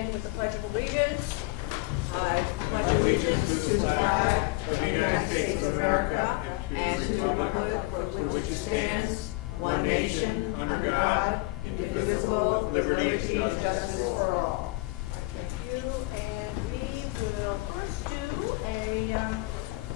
begin with the Pledge of Allegiance. I pledge allegiance to the flag of the United States of America and to the republic for which it stands, one nation, under God, indivisible, with liberty and justice for all. Thank you, and we will first do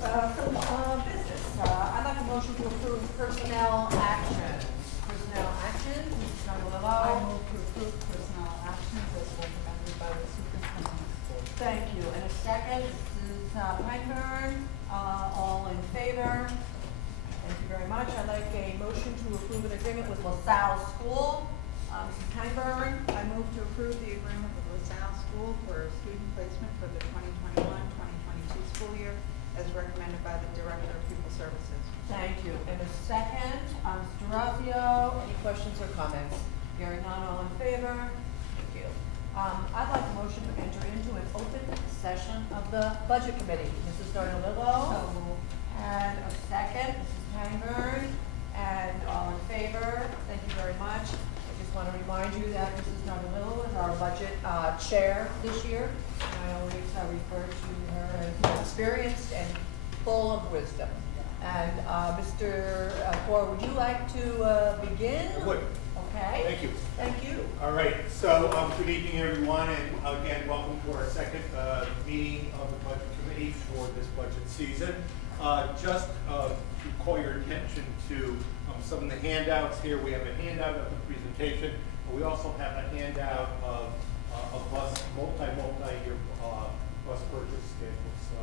some business. I'd like a motion to approve personnel actions. Personnel actions, Mrs. I Novello. move to approve personnel actions as recommended by the superintendent of schools. Thank you. And a second, Mrs. Pineburn. All in favor? Thank you very much. I'd like a motion to approve an agreement with LaSalle School. Mrs. Pineburn. I move to approve the agreement with LaSalle School for student placement for the 2021-2022 school year as recommended by the Director of Pupil Services. Thank you. And a second, Mr. Razio. Any questions or comments? Hearing none, all in favor? Thank you. I'd like a motion to enter into an open session of the Budget Committee. Mrs. Darnolillo. So moved. And a second, Mrs. Pineburn. And all in favor? Thank you very much. I just want to remind you that Mrs. Darnolillo is our budget chair this year. I always refer to her as experienced and full of wisdom. And Mr. Kaur, would you like to begin? I would. Okay. Thank you. Thank you. All right, so good evening, everyone, and again, welcome to our second meeting of the Budget Committee for this budget season. Just to call your attention to some of the handouts here. We have a handout of the presentation, but we also have a handout of a multi-year bus purchase schedule. So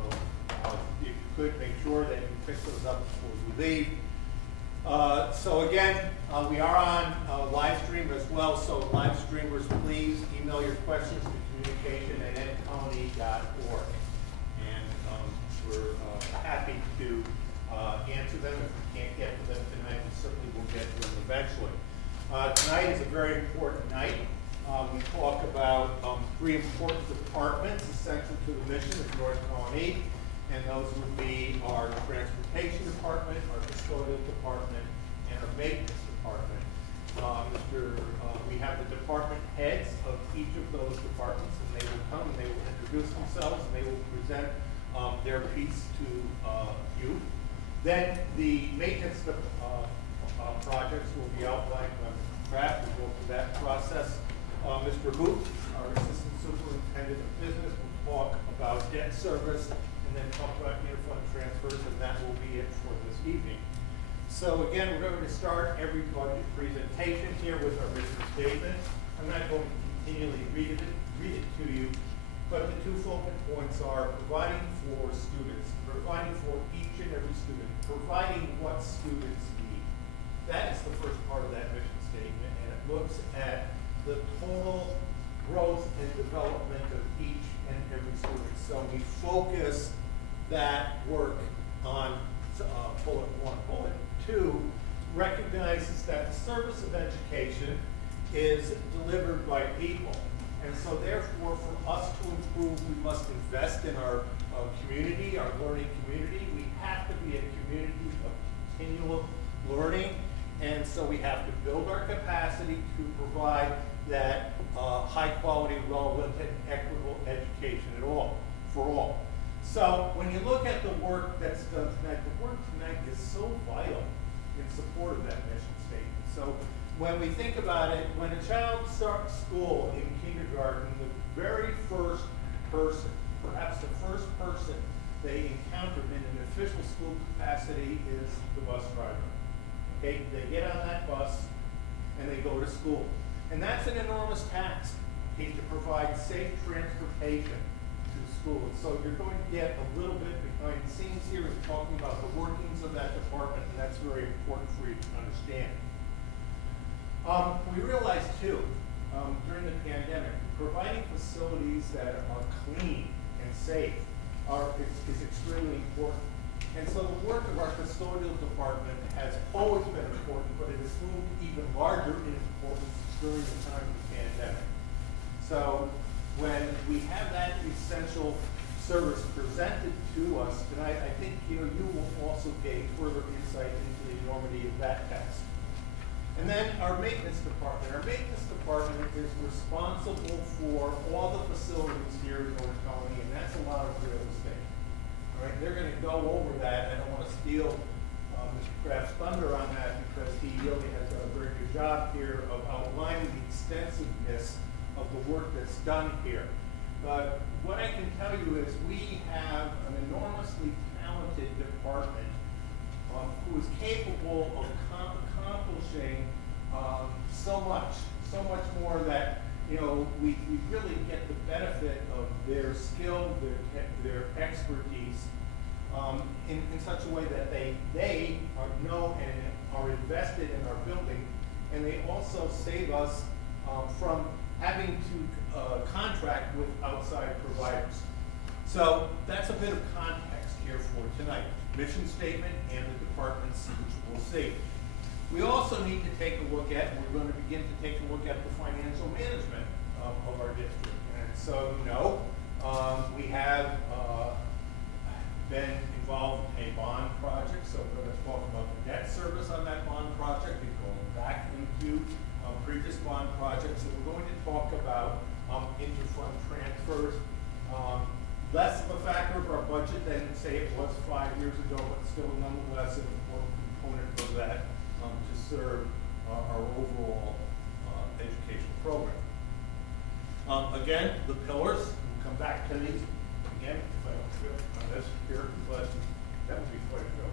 if you could make sure that you pick those up before you leave. So again, we are on live stream as well, so live streamers, please email your questions to communication@edcolony.org. And we're happy to answer them. If we can't get to them tonight, we certainly will get to them eventually. Tonight is a very important night. We talk about three important departments essential to the mission of North Colony, and those would be our transportation department, our custodial department, and our maintenance department. We have the department heads of each of those departments, and they will come and they will introduce themselves and they will present their piece to you. Then the maintenance projects will be outlined by Mr. Kraft. We'll go through that process. Mr. Booth, our assistant superintendent of business, will talk about debt service and then talk about Interfund Transfers, and that will be it for this evening. So again, we're going to start every budget presentation here with our mission statement. I'm not going to continually read it to you, but the two focal points are providing for students, providing for each and every student, providing what students need. That is the first part of that mission statement, and it looks at the total growth and development of each and every student. So we focus that work on bullet one. Bullet two recognizes that the service of education is delivered by people. And so therefore, for us to improve, we must invest in our community, our learning community. We have to be a community of continual learning. And so we have to build our capacity to provide that high quality, relevant, and equitable education for all. So when you look at the work that's done tonight, the work tonight is so vital in support of that mission statement. So when we think about it, when a child starts school in kindergarten, the very first person, perhaps the first person they encounter in an official school capacity is the bus driver. Okay, they get on that bus and they go to school. And that's an enormous task, okay, to provide safe transportation to school. And so you're going to get a little bit behind the scenes here in talking about the workings of that department, and that's very important for you to understand. We realized too, during the pandemic, providing facilities that are clean and safe is extremely important. And so the work of our custodial department has always been important, but it has moved even larger in importance during the time of the pandemic. So when we have that essential service presented to us tonight, I think you will also gain further insight into the enormity of that task. And then then our maintenance department. Our maintenance department is responsible for all the facilities here in North County, and that's a lot of real estate. All right, they're gonna go over that. I don't wanna steal Mr. Kraft's thunder on that because he really has done a very good job here of outlining the extensiveness of the work that's done here. But what I can tell you is we have an enormously talented department who is capable of accomplishing so much more that, you know, we really get the benefit of their skill, their expertise in such a way that they are know and are invested in our building, and they also save us from having to contract with outside providers. So that's a bit of context here for tonight. Mission statement and the departments, which we'll see. We also need to take a look at, we're going to begin to take a look at the financial management of our district. And so, you know, we have been involved in a bond project, so we're going to talk about the debt service on that bond project and going back into previous bond projects. And we're going to talk about interfund transfers. Less of a factor of our budget than, say, it was 5 years ago, but still nonetheless an important component of that to serve our overall educational program. Again, the pillars, we'll come back to these again, if I don't trip on this here, but that would be quite a show.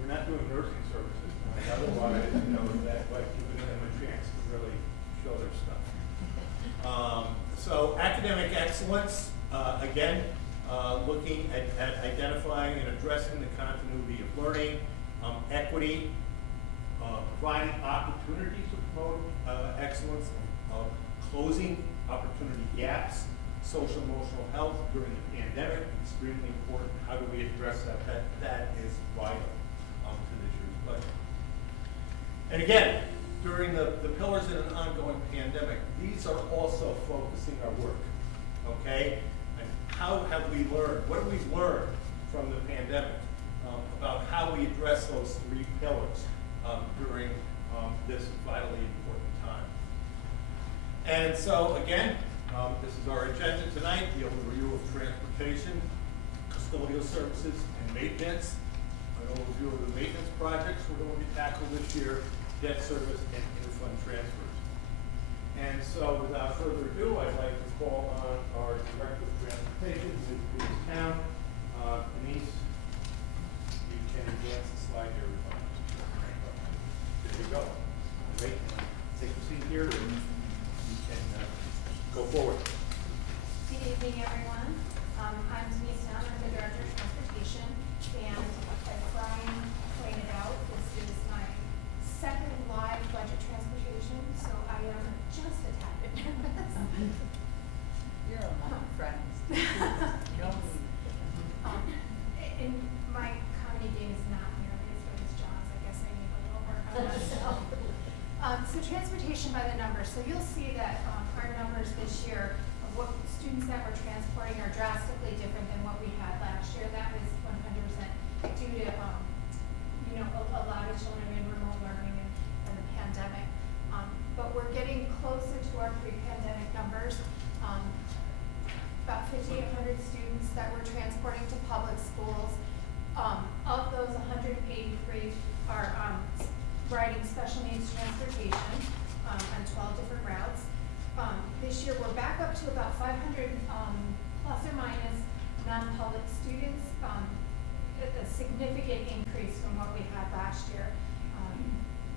We're not doing nursing services tonight, otherwise, you know, that like giving them a chance to really show their stuff. So academic excellence, again, looking at identifying and addressing the continuity of learning, equity, providing opportunities to promote excellence, closing opportunity gaps, social emotional health during the pandemic, extremely important. How do we address that? That is vital to this year's budget. And again, during the pillars in an ongoing pandemic, these are also focusing our work, okay? And how have we learned? What have we learned from the pandemic about how we address those three pillars during this vitally important time? And so again, this is our agenda tonight, the overview of transportation, custodial services, and maintenance. An overview of the maintenance projects we're going to tackle this year, debt service, and interfund transfers. And so without further ado, I'd like to call on our Director of Transportation, Ms. Denise Town. Denise, you can advance the slide here. There you go. Great. Take a seat here and you can go forward. Good evening, everyone. I'm Denise Town. I'm the Director of Transportation, and as Brian pointed out, this is my second live budget transportation, so I am just a tad bit nervous. You're among friends. And my comedy game is not nearly as good as John's. I guess I need a little work on myself. So transportation by the numbers. So you'll see that our numbers this year of what students that we're transporting are drastically different than what we had last year. That was 100% due to you know, a lot of children in remote learning and the pandemic. But we're getting closer to our pre-pandemic numbers. About 5,800 students that we're transporting to public schools. Of those, 183 are riding special needs transportation on 12 different routes. This year, we're back up to about 500 plus or minus non-public students. A significant increase from what we had last year.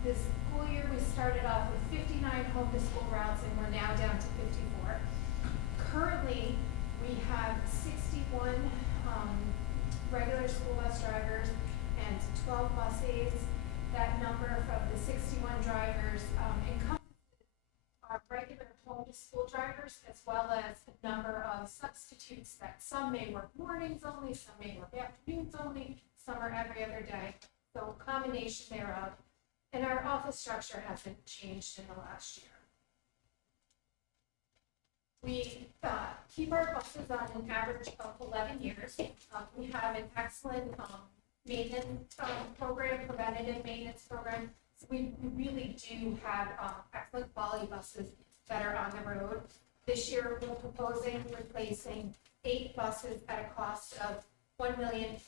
This school year, we started off with 59 home-to-school routes, and we're now down to 54. Currently, we have 61 regular school bus drivers and 12 bus aides. That number from the 61 drivers encompasses our regular home-to-school drivers, as well as a number of substitutes that some may work mornings only, some may work afternoons only, some are every other day. So a combination thereof. And our office structure hasn't changed in the last year. We keep our buses on an average of 11 years. We have an excellent maintenance program, preventative maintenance program. So we really do have excellent quality buses that are on the road. This year, we're proposing replacing 8 buses at a cost of $1,046,701.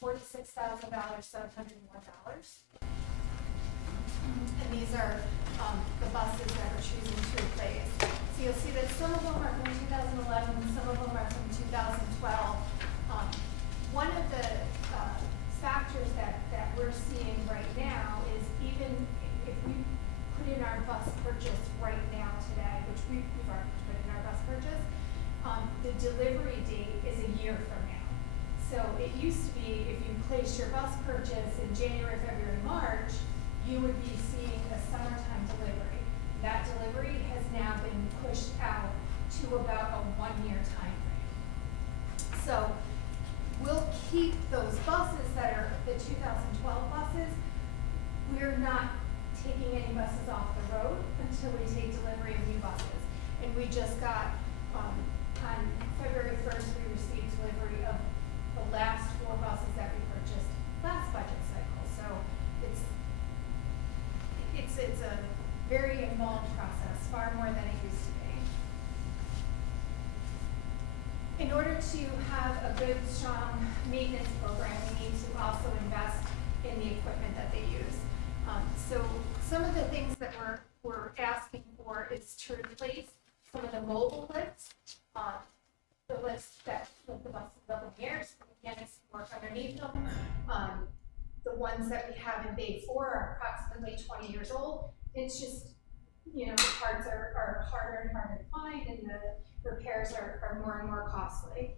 And these are the buses that we're choosing to replace. So you'll see that some of them are from 2011, some of them are from 2012. One of the factors that we're seeing right now is even if we put in our bus purchase right now today, which we've already put in our bus purchase, the delivery date is a year from now. So it used to be if you placed your bus purchase in January, February, March, you would be seeing a summertime delivery. That delivery has now been pushed out to about a 1-year time frame. So we'll keep those buses that are the 2012 buses. We're not taking any buses off the road until we take delivery of new buses. And we just got, on February 1st, we received delivery of the last 4 buses that we purchased last budget cycle. So it's a very involved process, far more than it used to be. In order to have a good, strong maintenance program, we need to also invest in the equipment that they use. So some of the things that we're asking for is to replace some of the mobile lifts, the lifts that lift the buses up in the air, so the mechanics can work underneath them. The ones that we have in Bay 4 are approximately 20 years old. It's just, the parts are harder and harder to find, and the repairs are more and more costly.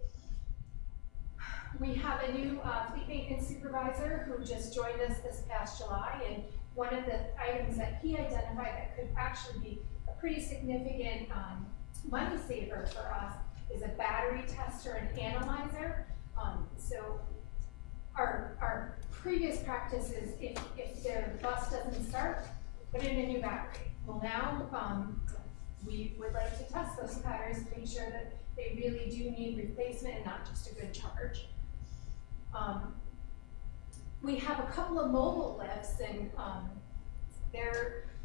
We have a new fleet maintenance supervisor who just joined us this past July, and one of the items that he identified that could actually be a pretty significant money saver for us is a battery tester and analyzer. So our previous practice is if their bus doesn't start, put in a new battery. Well, now we would like to test those batteries to make sure that they really do need replacement and not just a good charge. We have a couple of mobile lifts, and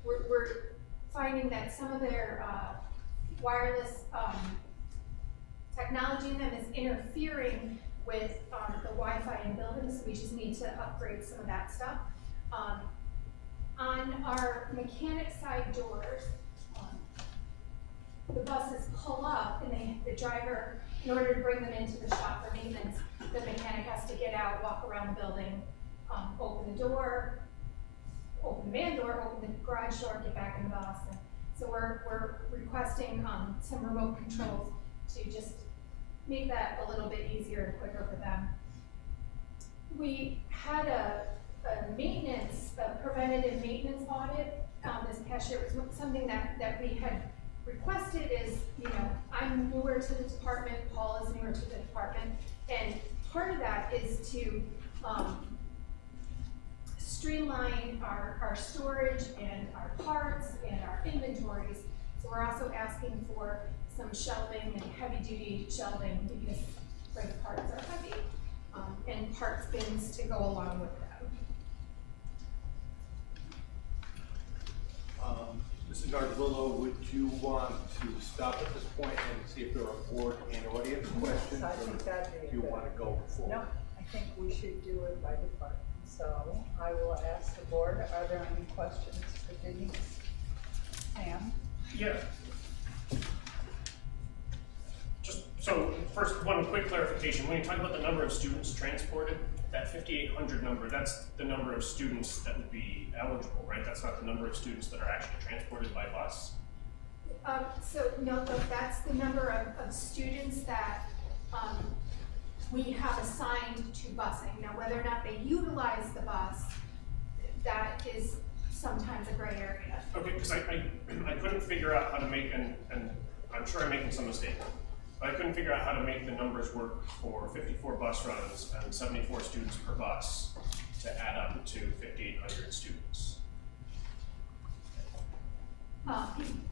we're finding that some of their wireless technology in them is interfering with the Wi-Fi in buildings, so we just need to upgrade some of that stuff. On our mechanic side doors, the buses pull up, and the driver, in order to bring them into the shop for maintenance, the mechanic has to get out, walk around the building, open the door, open the man door, open the garage door, get back in the bus. And so we're requesting some remote controls to just make that a little bit easier and quicker for them. We had a preventative maintenance audit this past year. It was something that we had requested. Is, I'm newer to the department, Paul is newer to the department, and part of that is to streamline our storage and our parts and our inventories. So we're also asking for some shelving and heavy-duty shelving because the parts are heavy, and parts bins to go along with them. Mr. Gardillo, would you want to stop at this point and see if there are board and audience questions? I think that'd be or do you want to go forward? No, I think we should do it by department. So I will ask the board, are there any questions for Denise? Pam? Yeah. Just, so first, one quick clarification. When you talk about the number of students transported, that 5,800 number, that's the number of students that would be eligible, right? That's not the number of students that are actually transported by bus? So no, that's the number of students that we have assigned to busing. Now, whether or not they utilize the bus, that is sometimes a gray area. Okay, because I couldn't figure out how to make, and I'm sure I'm making some mistake, but I couldn't figure out how to make the numbers work for 54 bus runs and 74 students per bus to add up to 5,800 students.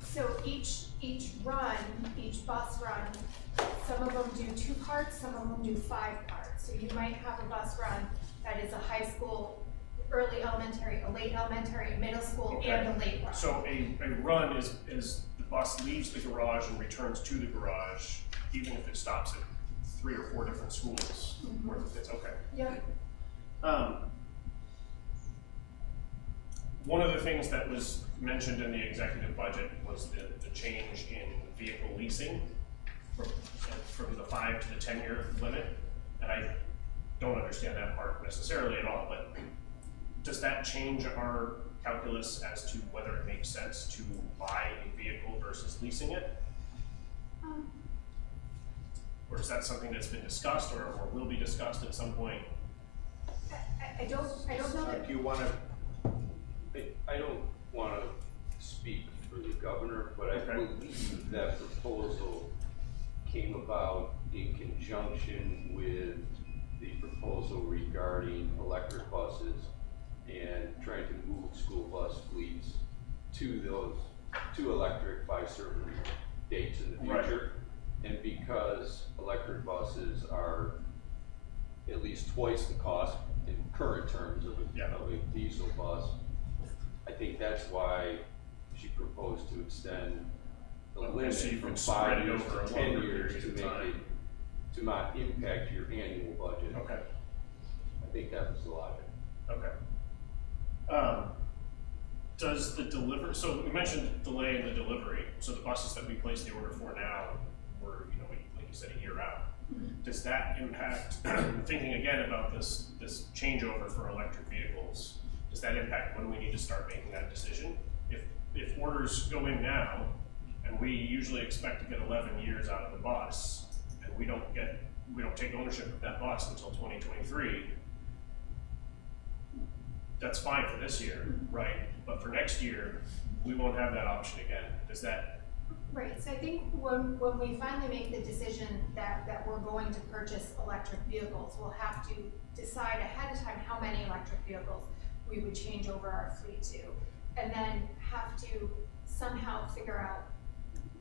So each bus run, some of them do 2 parts, some of them do 5 parts. So you might have a bus run that is a high school early elementary, a late elementary, a middle school, Okay. and a late run. So a run is the bus leaves the garage and returns to the garage, even if it stops at 3 or 4 different schools worth of kids, okay. Yeah. One of the things that was mentioned in the executive budget was the change in vehicle leasing from the 5 to the 10-year limit. And I don't understand that part necessarily at all, but does that change our calculus as to whether it makes sense to buy a vehicle versus leasing it? Or is that something that's been discussed or will be discussed at some point? I don't know that. Do you wanna, I don't want to speak for the governor, but I Okay. believe that proposal came about in conjunction with the proposal regarding electric buses and trying to move school bus fleets to electric by certain dates in the Right. future. And because electric buses are at least twice the cost in current terms of a diesel bus, I think that's why she proposed to extend the limit So you from can spread 5 it years over a to 10 longer years period to of make time. it, to not impact your annual budget. Okay, I think that was the logic. okay. Does the so we mentioned delay in the delivery, so the buses that we placed the order for now were, like you said, a year out. Does that impact, thinking again about this changeover for electric vehicles, does that impact when we need to start making that decision? If orders go in now, and we usually expect to get 11 years out of the bus, and we don't take ownership of that bus until 2023, that's fine for this year, right? But for next year, we won't have that option again. Does that? Right, so I think when we finally make the decision that we're going to purchase electric vehicles, we'll have to decide ahead of time how many electric vehicles we would change over our fleet to, and then have to somehow figure out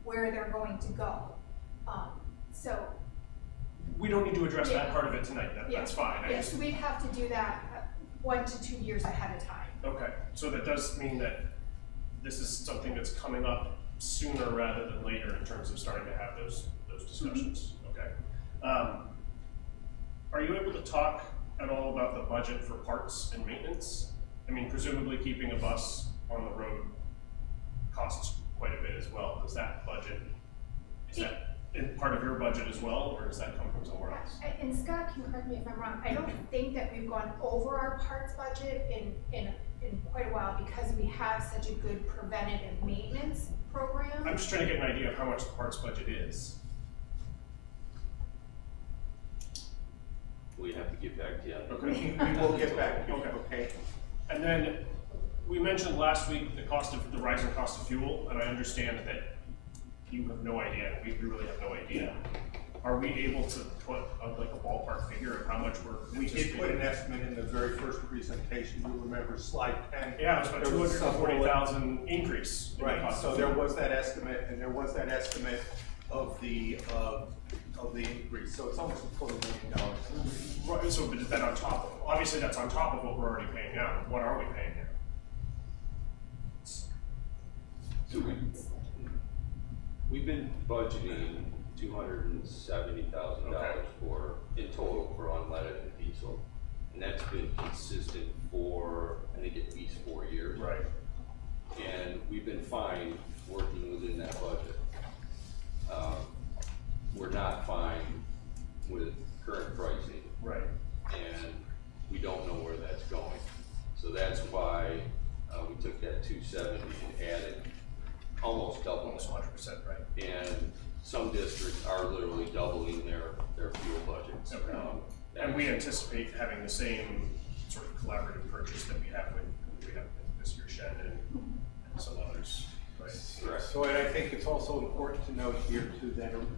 where they're going to go. So. We don't need to address Yeah. that part of it tonight. That's fine. Yes, we'd have to do that 1 to 2 years ahead of time. Okay, so that does mean that this is something that's coming up sooner rather than later in terms of starting to have those discussions. Okay. Are you able to talk at all about the budget for parts and maintenance? I mean, presumably keeping a bus on the road costs quite a bit as well. Does that budget, is that in part of your budget as well, or does that come from somewhere else? And Scott can correct me if I'm wrong, I don't think that we've gone over our parts budget in quite a while because we have such a good preventative maintenance program. I'm just trying to get an idea of how much the parts budget is. We have to get back to you. Okay. we will get back to you, Okay. okay? And then we mentioned last week the rising cost of fuel, and I understand that you have no idea. We really have no idea. Are we able to put like a ballpark figure of how much we're? We did put an estimate in the very first presentation. You remember slide 10? Yeah, it was about There was some 240,000 increase. In the Right, cost so of there fuel. was that estimate, and there was that estimate of the increase, so it's almost a $250 million. Right, so but is that on top of? Obviously, that's on top of what we're already paying now. What are we paying now? So we've been budgeting $270,000 for, in total, for unleaded and diesel. And that's been consistent for, I think, at least 4 years. Right. And we've been fine working within that budget. We're not fine with current pricing. Right. And we don't know where that's going. So that's why we took that 270 and added almost double. Almost 100%, right? And some districts are literally doubling their fuel budgets. Okay. And we anticipate having the same sort of collaborative purchase that we have with this year's shed and some others, right? Correct. So and I think it's also important to note here too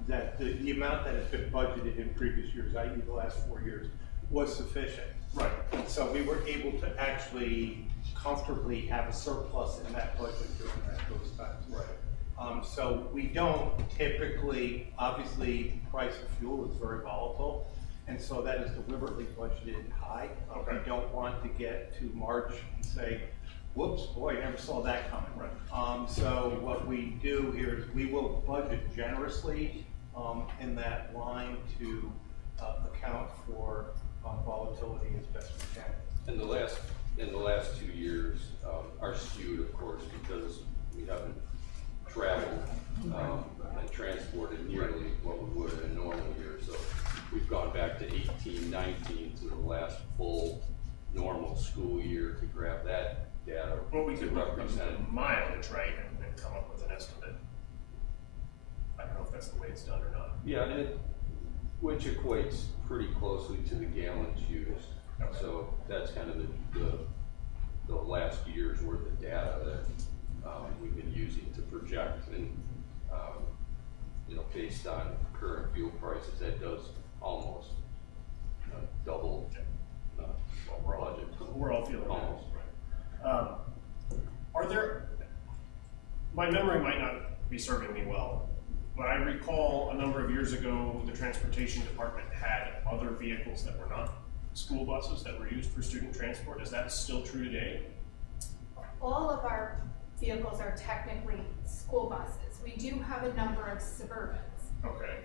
that the amount that has been budgeted in previous years, i.e. the last 4 years, was sufficient. Right. And so we were able to actually comfortably have a surplus in that budget during those times. Right. So we don't typically, obviously, the price of fuel is very volatile, And so that is deliberately budgeted high. Okay. We don't want to get to March and say, whoops, boy, I never saw that coming. Right. So what we do here is we will budget generously in that line to account for volatility as best we can. In the last 2 years, are skewed, of course, because we haven't traveled and transported nearly what we would in a normal year. So we've gone back to 18, 19 to the last full normal school year to grab that data Well, we to could look represent. at mileage, right, and come up with an estimate. I don't know if that's the way it's done or not. Yeah, and which equates pretty closely to the gallons used. Okay. So that's kind of the last year's worth of data that we've been using to project, and based on current fuel prices, that does almost double budget. We're all feeling Almost. that. Are there, my memory might not be serving me well, but I recall a number of years ago, the transportation department had other vehicles that were not school buses that were used for student transport. Is that still true today? All of our vehicles are technically school buses. We do have a number of Suburbans. Okay.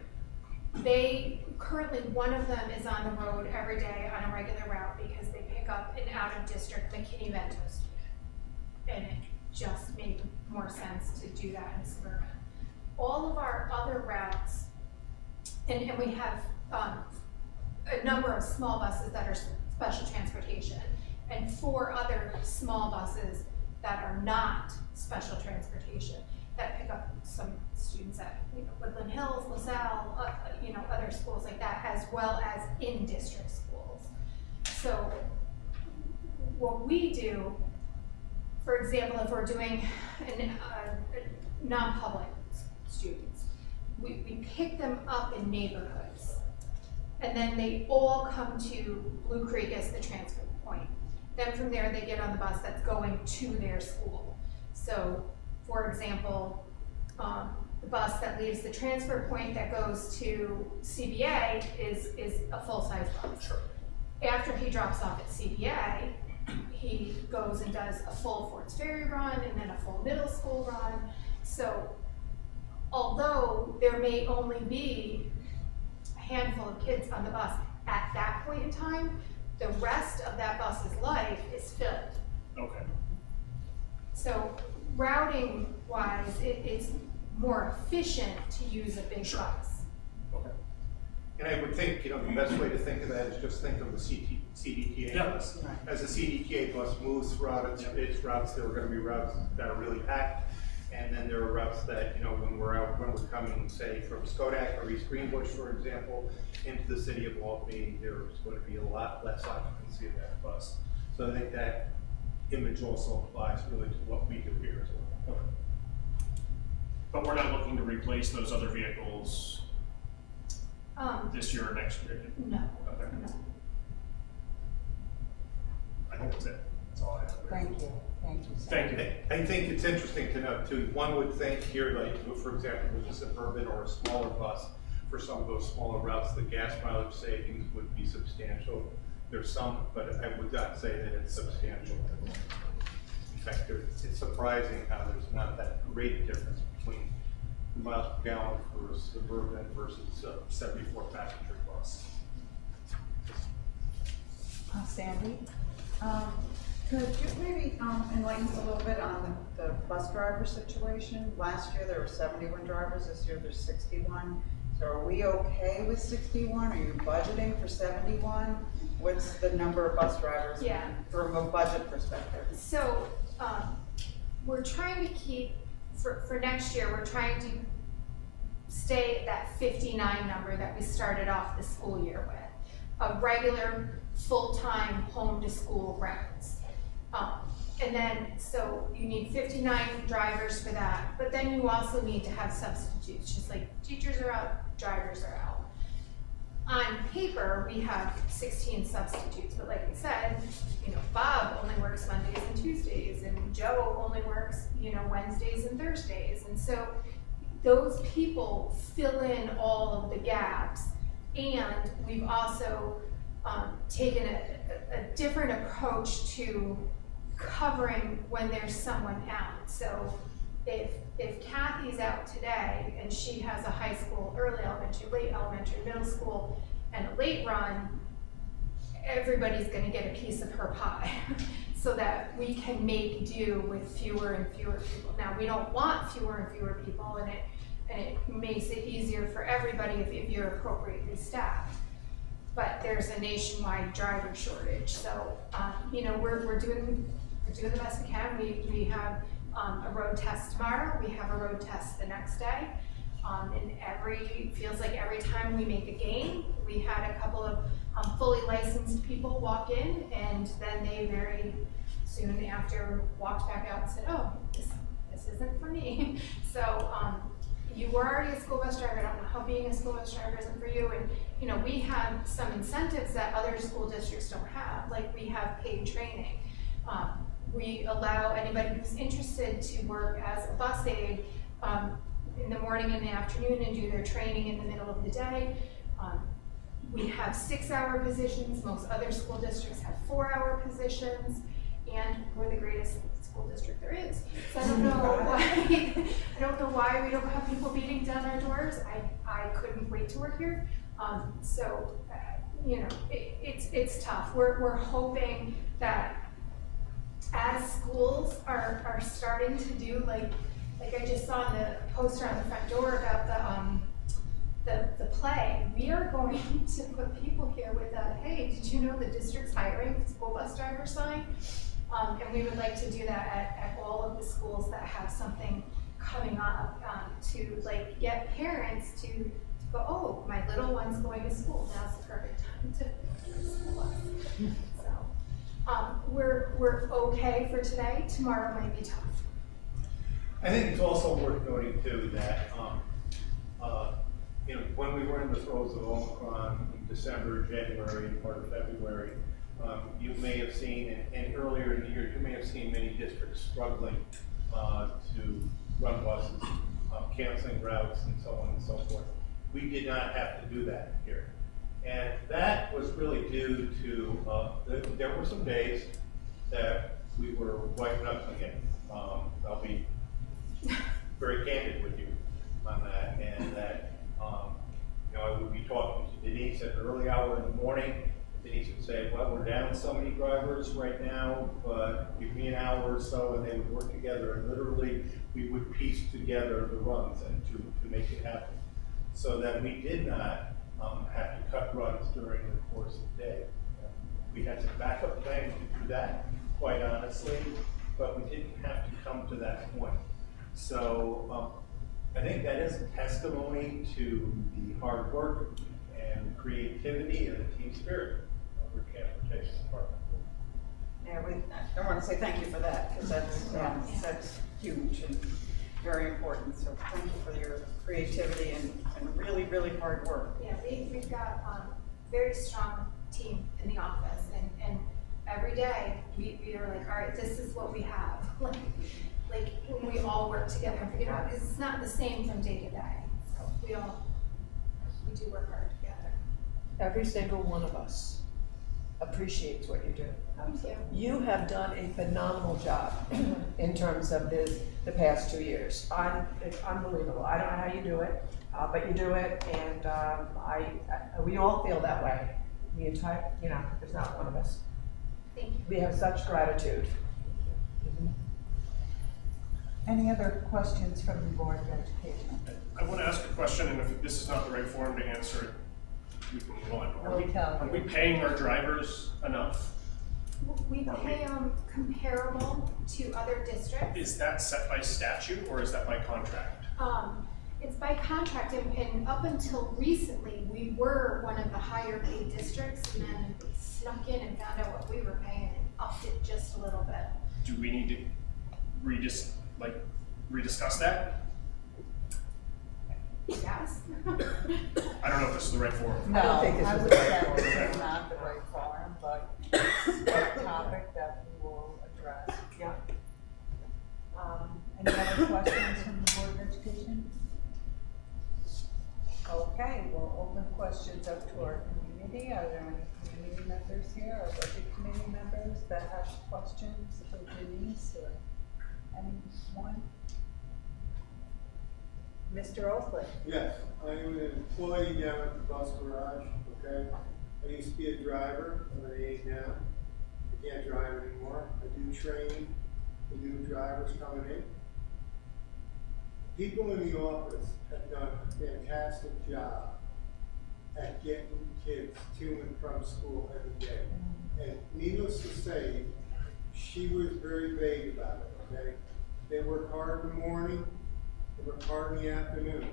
Currently, one of them is on the road every day on a regular route because they pick up an out-of-district McKinney-Vento student. And it just made more sense to do that in a Suburban. All of our other routes, and we have a number of small buses that are special transportation, and 4 other small buses that are not special transportation that pick up some students at Woodland Hills, LaSalle, other schools like that, as well as in-district schools. So what we do, for example, if we're doing non-public students, we pick them up in neighborhoods, and then they all come to Blue Creek as the transfer point. Then from there, they get on the bus that's going to their school. So, for example, the bus that leaves the transfer point that goes to CBA is a full-size bus. Sure. After he drops off at CBA, he goes and does a full Forts Ferry run and then a full middle school run. So, although there may only be a handful of kids on the bus at that point in time, the rest of that bus's life is filled. Okay. So routing wise, it's more efficient to use a big Sure. bus. Okay. And I would think, the best way to think of that is just think of the CDTA Yeah. bus. As the CDTA bus moves throughout its routes, there are gonna be routes that are really packed. And then there are routes that, when we're coming, say, from Skodak or East Greenbush, for example, into the city of Albany, there's going to be a lot less occupancy of that bus. So I think that image also applies really to what we do here as well. Okay. But we're not looking to replace those other vehicles this year or next year? No, Okay. no. I think that's it. That's all I have. Thank you, Sam. Thank you. I think it's interesting to note too, one would think here, like, for example, with a Suburban or a smaller bus, for some of those smaller routes, the gas mileage savings would be substantial. There's some, but I would not say that it's substantial. In fact, it's surprising how there's not that great a difference between the miles per gallon for a Suburban versus a 74 passenger bus. Sandy, could you maybe enlighten us a little bit on the bus driver situation? Last year there were 71 drivers, this year there's 61. So are we okay with 61? Are you budgeting for 71? What's the number of bus drivers from a budget perspective? So we're trying to keep, for next year, we're trying to stay at that 59 number that we started off the school year with. A regular full-time home to school routes. And then, so you need 59 drivers for that, but then you also need to have substitutes, just like teachers are out, drivers are out. On paper, we have 16 substitutes, but like we said, Bob only works Mondays and Tuesdays, and Joe only works, Wednesdays and Thursdays. And so those people fill in all of the gaps And we've also taken a different approach to covering when there's someone out. So if Kathy's out today and she has a high school, early elementary, late elementary, middle school, and a late run, everybody's gonna get a piece of her pie so that we can make do with fewer and fewer people. Now, we don't want fewer and fewer people, and it makes it easier for everybody if you're appropriately staffed. But there's a nationwide driver shortage, so you know, we're doing the best we can. We have a road test tomorrow. We have a road test the next day. And feels like every time we make a gain, we had a couple of fully licensed people walk in, and then they very soon after walked back out and said, oh, this isn't for me. So you were already a school bus driver. I don't know how being a school bus driver isn't for you. And you know, we have some incentives that other school districts don't have, like we have paid training. We allow anybody who's interested to work as a bus aide in the morning and the afternoon and do their training in the middle of the day. We have 6-hour positions. Most other school districts have 4-hour positions, and we're the greatest school district there is. So I don't know why we don't have people beating down our doors. I couldn't wait to work here. You know, it's tough. We're hoping that as schools are starting to do, like I just saw in the poster on the front door about the play, we are going to put people here with a, hey, did you know the district's hiring school bus driver sign? And we would like to do that at all of the schools that have something coming up to like get parents to go, oh, my little one's going to school, now's the perfect time to school bus. So we're okay for today. Tomorrow might be tough. I think it's also worth noting too that, you know, when we were in the throes of Omicron in December, January, and part of February, you may have seen, and earlier in the year, you may have seen many districts struggling to run buses, canceling routes, and so on and so forth. We did not have to do that here. And that was really due to, there were some days that we were white knuckling it. I'll be very candid with you on that, and that, you know, I would be talking to Denise at an early hour in the morning. Denise would say, well, we're down so many drivers right now, but give me an hour or so, and they would work together, and literally we would piece together the runs and to make it happen, so that we did not have to cut runs during the course of the day. We had some backup plans to do that, quite honestly, but we didn't have to come to that point. So I think that is a testimony to the hard work and creativity and the team spirit of our transportation department. Yeah, I want to say thank you for that, because that's huge and very important. So thank you for your creativity and really, really hard work. Yeah, we've got a very strong team in the office, and every day we are like, all right, this is what we have. Like when we all work together and figure it out, because it's not the same from day to day. So we do work hard together. Every single one of us appreciates what you do. Thank you. You have done a phenomenal job in terms of the past 2 years. It's unbelievable. I don't know how you do it, but you do it, and we all feel that way. The entire, you know, there's not one of us. Thank you. We have such gratitude. Any other questions from the Board of Education? I want to ask a question, and if this is not the right forum to answer it, we can move on. Are we paying our drivers enough? We pay comparable to other districts. Is that set by statute or is that by contract? It's by contract, and up until recently, we were one of the higher paid districts, and then we snuck in and found out what we were paying and upped it just a little bit. Do we need to rediscuss that? Yes. I don't know if this is the right forum. I don't think this I is would the say right forum. this is not the right forum, but it's a topic that we will address. Yeah. Any other questions from the Board of Education? Okay, we'll open questions up to one. Mr. Oakley? Yes, I'm an employee down at the bus garage, okay? I used to be a driver, I'm an aide now. I can't drive anymore. I do train the new drivers coming in. People in the office have done a fantastic job at getting kids to and from school every day. And needless to say, she was very vague about it, okay? They work hard in the morning, they work hard in the afternoon,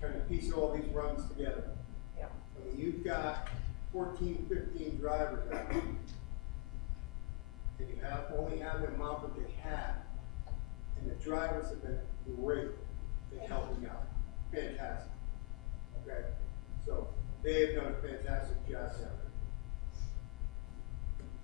trying to piece all these runs together. Yeah. I mean, you've got 14, 15 drivers out, and you only have the amount that they have. And the drivers have been great in helping out. Fantastic. Okay? So they have done a fantastic job down there.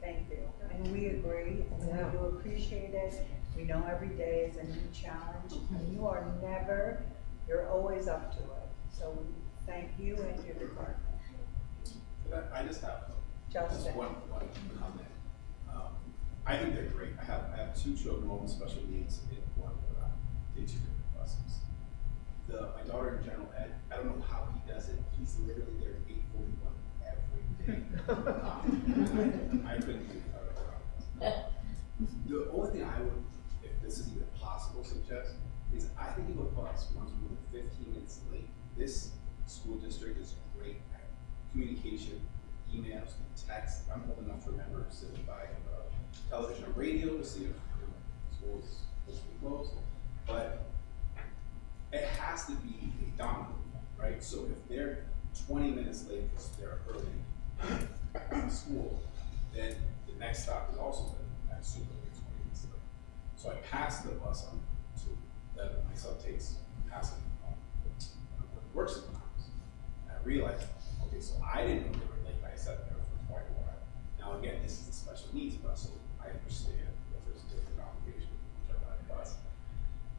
Thank you. And we agree, and we do appreciate it. We know every day is a new challenge, and you are never, you're always up to it. So we thank you and your department. I just have Justin? one comment. I think they're great. I have two children with special needs and one they two different buses. My daughter in general ed, I don't know how he does it. He's literally there at 8:41 every day. I couldn't do it. The only thing I would, if this is even possible, suggest is I think if a bus runs more than 15 minutes late, this school district is great at communication, emails, texts. I'm old enough to remember sitting by television or radio to see if schools supposed to be closed. But it has to be a domino, right? So if they're 20 minutes late because they're early in school, then the next stop is also at super late 20 minutes late. So I pass the bus on to that my son takes, pass it work sometimes. And I realized, okay, so I didn't know they were late, but I sat there for quite a while. Now again, this is a special needs bus, so I understand that there's different obligations which are not a bus.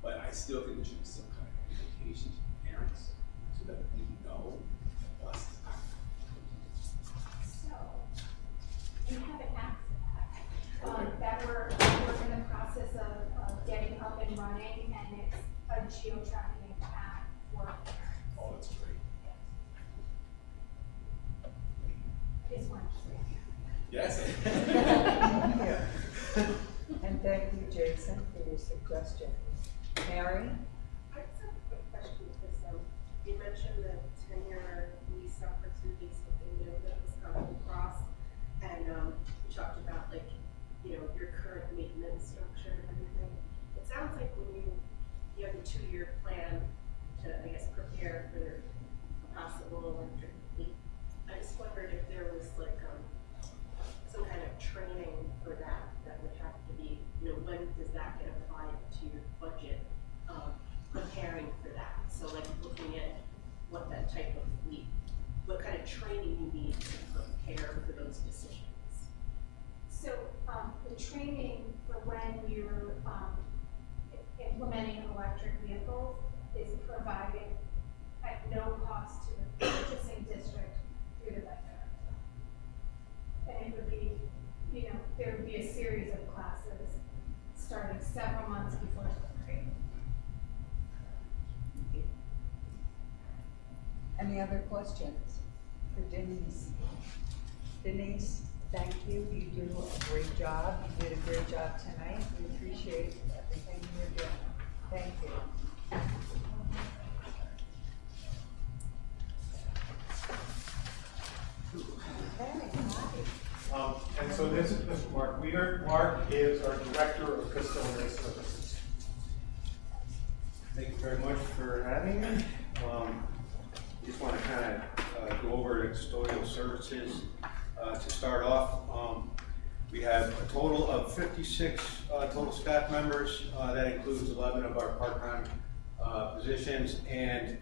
But I still think there should be some kind of communication to parents so that we know the bus is not coming. So, you have an app for that, Okay. that we're in the process of getting up and running, and it's a geo-tracking app for parents. Oh, that's great. Is one. Yes. And thank you, Jason, for your suggestion. Mary? I just have a quick question because you mentioned the 10-year lease opportunity, something new that was coming across, and you talked about your current maintenance structure and everything. It sounds like when you have a 2-year plan to, I guess, prepare for a possible electric leak. I just wondered if there was some kind of training for that would have to be, when does that get applied to your budget? Preparing for that. So looking at what that type of lead, what kind of training you need to prepare for those decisions. So, the training for when you're, implementing an electric vehicle is provided at no cost to the purchasing district through the vendor. And it would be, there would be a series of classes starting several months before delivery. Any other questions for Denise? Denise, thank you. You do a great job. You did a great job tonight. We appreciate everything you're doing. Thank you. And so this is Mr. Mark Weiner. Mark is our Director of Custodial Services. Thank you very much for having me. Just want to kind of go over Custodial Services. To start off, we have a total of 56 total staff members. That includes 11 of our part-time positions, and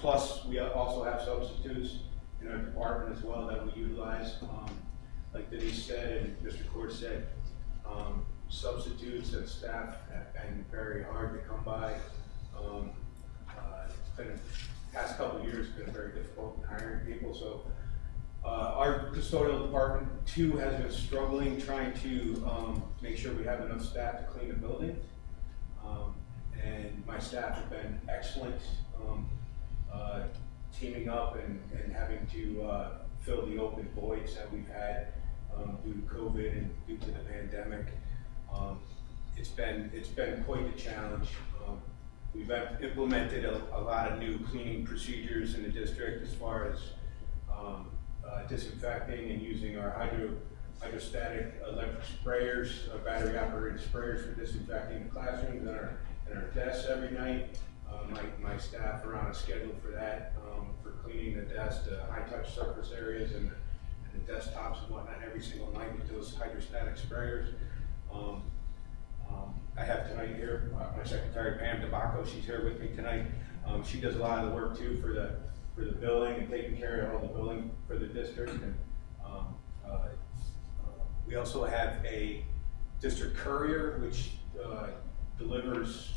plus we also have substitutes in our department as well that we utilize. Like Denise said and Mr. Court said, substitutes and staff have been very hard to come by. It's been, the past couple of years, been very difficult in hiring people. So our custodial department too has been struggling trying to make sure we have enough staff to clean the building. staff have been excellent, teaming up and having to fill the open voids that we've had due to COVID and due to the pandemic. It's been quite a challenge. We've implemented a lot of new cleaning procedures in the district as far as disinfecting and using our hydrostatic electric sprayers, battery operated sprayers for disinfecting the classrooms and our desks every night. My staff are on a schedule for that, for cleaning the desks, the high touch surface areas and the desktops and whatnot every single night with those hydrostatic sprayers. I have tonight here my secretary Pam DeBacco. She's here with me tonight. She does a lot of the work too for the building and taking care of all the building for the district. And we also have a district courier, which delivers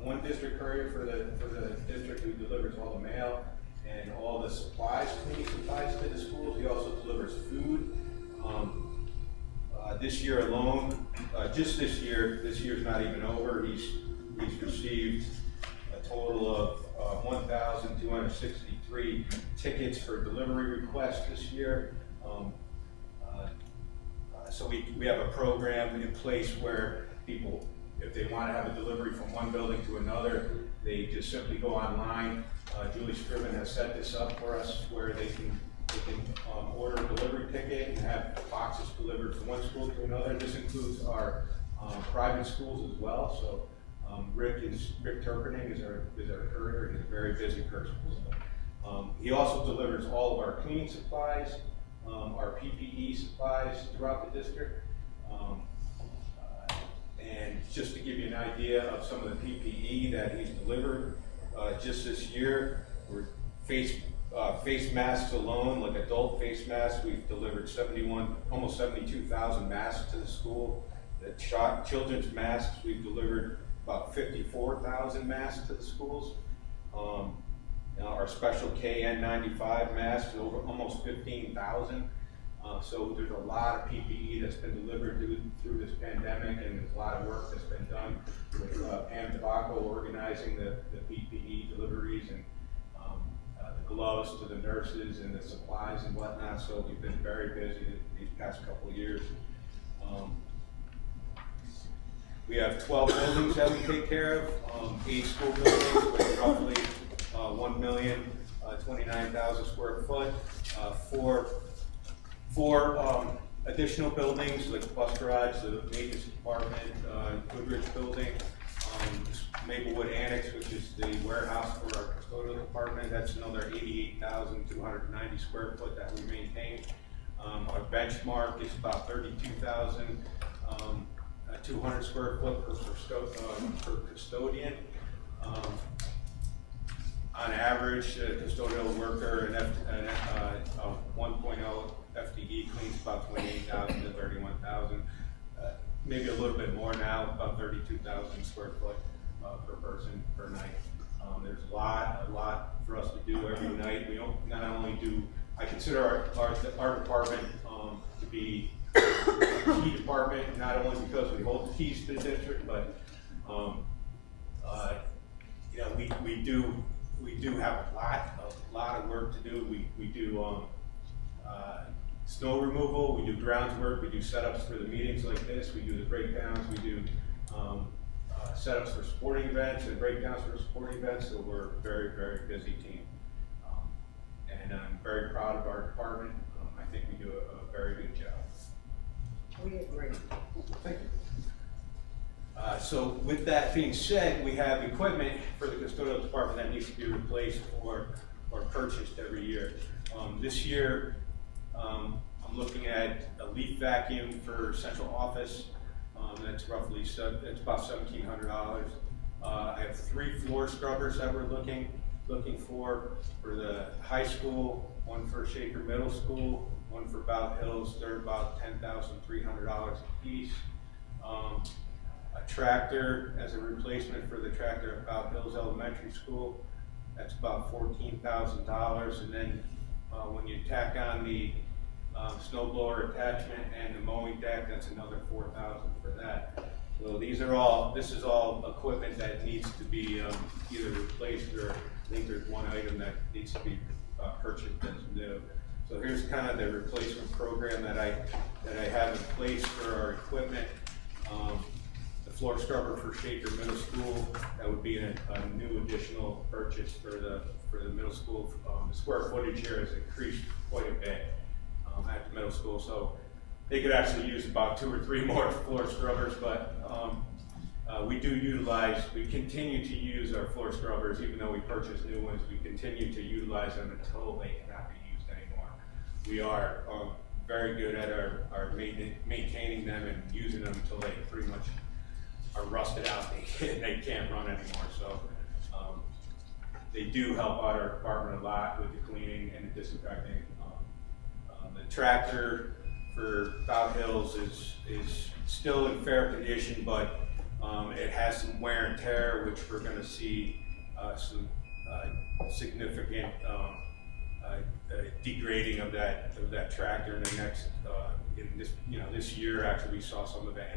one district courier for the district who delivers all the mail and all the supplies, cleaning supplies to the schools. He also delivers food. This year alone, just this year's not even over. He's received a total of 1,263 tickets for delivery requests this year. So we have a program in place where people, if they want to have a delivery from one building to another, they just simply go online. Julie Scriven has set this up for us where they can order a delivery ticket and have boxes delivered from one school to another. This includes our private schools as well. So Rick Turpening is our courier. He's a very busy person. He also delivers all of our cleaning supplies, our PPE supplies throughout the district. And just to give you an idea of some of the PPE that he's delivered, just this year, we're face masks alone, like adult face masks, we've delivered almost 72,000 masks to the school. The children's masks, we've delivered about 54,000 masks to the schools. Our special KN95 masks, over almost 15,000. So there's a lot of PPE that's been delivered through this pandemic, and there's a lot of work that's been done with Pam DeBacco organizing the PPE deliveries and the gloves to the nurses and the supplies and whatnot. So we've been very busy these past couple of years. We have 12 buildings that we take care of, 8 school buildings with roughly 1,029,000 square foot, four additional buildings like the bus garage, the maintenance department, Goodrich building, Maplewood Annex, which is the warehouse for our custodial department. That's another 88,290 square foot that we maintain. Our benchmark is about 32,200 square foot per custodian. On average, a custodial worker, a 1.0 FTE cleans about 28,000 to 31,000, maybe a little bit more now, about 32,000 square foot per person per night. There's a lot for us to do every night. We don't not only do. I consider our department to be a key department, not only because we hold the keys to the district, but we do have a lot of work to do. We do snow removal, we do grounds work, we do setups for the meetings like this, we do the breakdowns, we do setups for sporting events and breakdowns for sporting events. So we're a very, very busy team. And I'm very proud of our department. I think we do a very good job. We agree. Thank you. So with that being said, we have equipment for the custodial department that needs to be replaced or purchased every year. This year, I'm looking at a leaf vacuum for central office. That's about $1,700. I have 3 floor scrubbers that we're looking for the high school, one for Shaker Middle School, one for Bout Hills. They're about $10,300 a piece. A tractor as a replacement for the tractor at Bout Hills Elementary School. That's about $14,000, and then when you tack on the snow blower attachment and the mowing deck, that's another $4,000 for that. So this is all equipment that needs to be needs to be purchased that's new. So here's kind of the replacement program that I have in place for our equipment. The floor scrubber for Shaker Middle School, that would be a new additional purchase for the middle school. The square footage here has increased quite a bit at the middle school, so they could actually use about 2 or 3 more floor scrubbers, but we continue to use our floor scrubbers, even though we purchase new ones, we continue to utilize them until they cannot be used anymore. We are very good at our maintaining them and using them until they pretty much are rusted out, they can't run anymore. So they do help out our department a lot with the cleaning and the disinfecting. The tractor for Bob Hills is still in fair condition, but it has some wear and tear, which we're going to see some significant degrading of that tractor in the next this year. Actually, we saw some of that,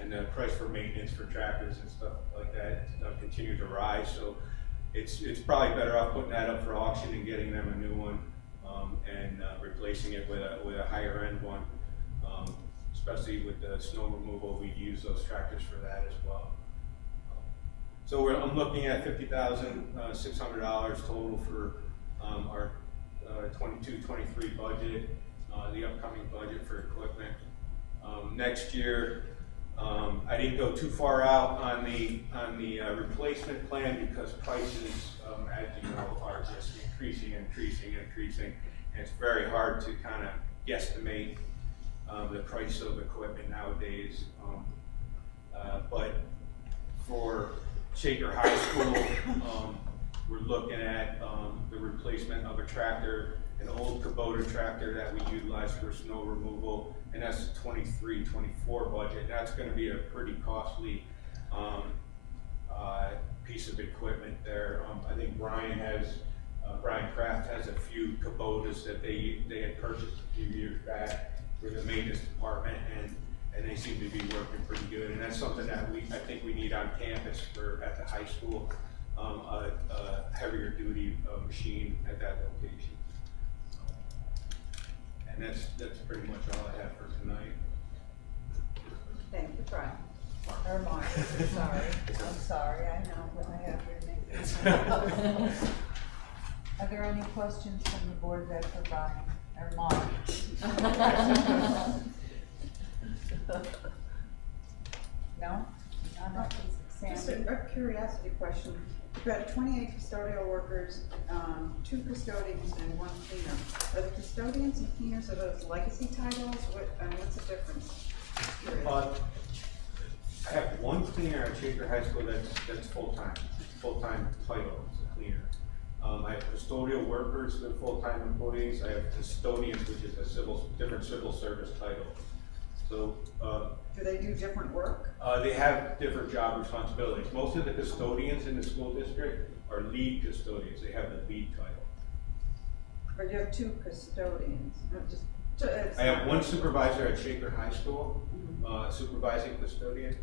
and the price for maintenance for tractors and stuff like that continue to rise. So it's probably better off putting that up for auction and getting them a new one and replacing it with a higher end one. Especially with the snow removal, we use those tractors for that as well. So I'm looking at $50,600 total for our 22-23 budget, the upcoming budget for equipment. Next year, I didn't go too far out on the replacement plan because prices, as you know, are just increasing, and it's very hard to kind of guesstimate the price of equipment nowadays. But for Shaker High School, we're looking at the replacement of a tractor, an old Kubota tractor that we utilize for snow removal, and that's the 23-24 budget. That's going to be a pretty costly piece of equipment there. I think Brian Kraft has a few Kubotas that they had purchased a few years back for the maintenance department, and they seem to be working pretty good. And that's something that I think we need on campus at the high school, a heavier duty machine at that location. And that's pretty much all I have for tonight. Thank you, Brian. Or Mark, I'm sorry, I know when I have your name. Are there any questions from the board that for Brian or Mark? No? Just a curiosity question. You've got 28 custodial workers, 2 custodians and 1 cleaner. Are the custodians and cleaners, are those legacy titles? What's the difference? I have 1 cleaner at Shaker High School that's full-time title as a cleaner. I have custodial workers, they're full-time employees. I have custodians, which is a different civil service title. So, do they do different work? they have different job responsibilities. Most of the custodians in the school district are lead custodians. They have the lead title. Or you have 2 custodians? I have 1 supervisor at Shaker High School, supervising custodian.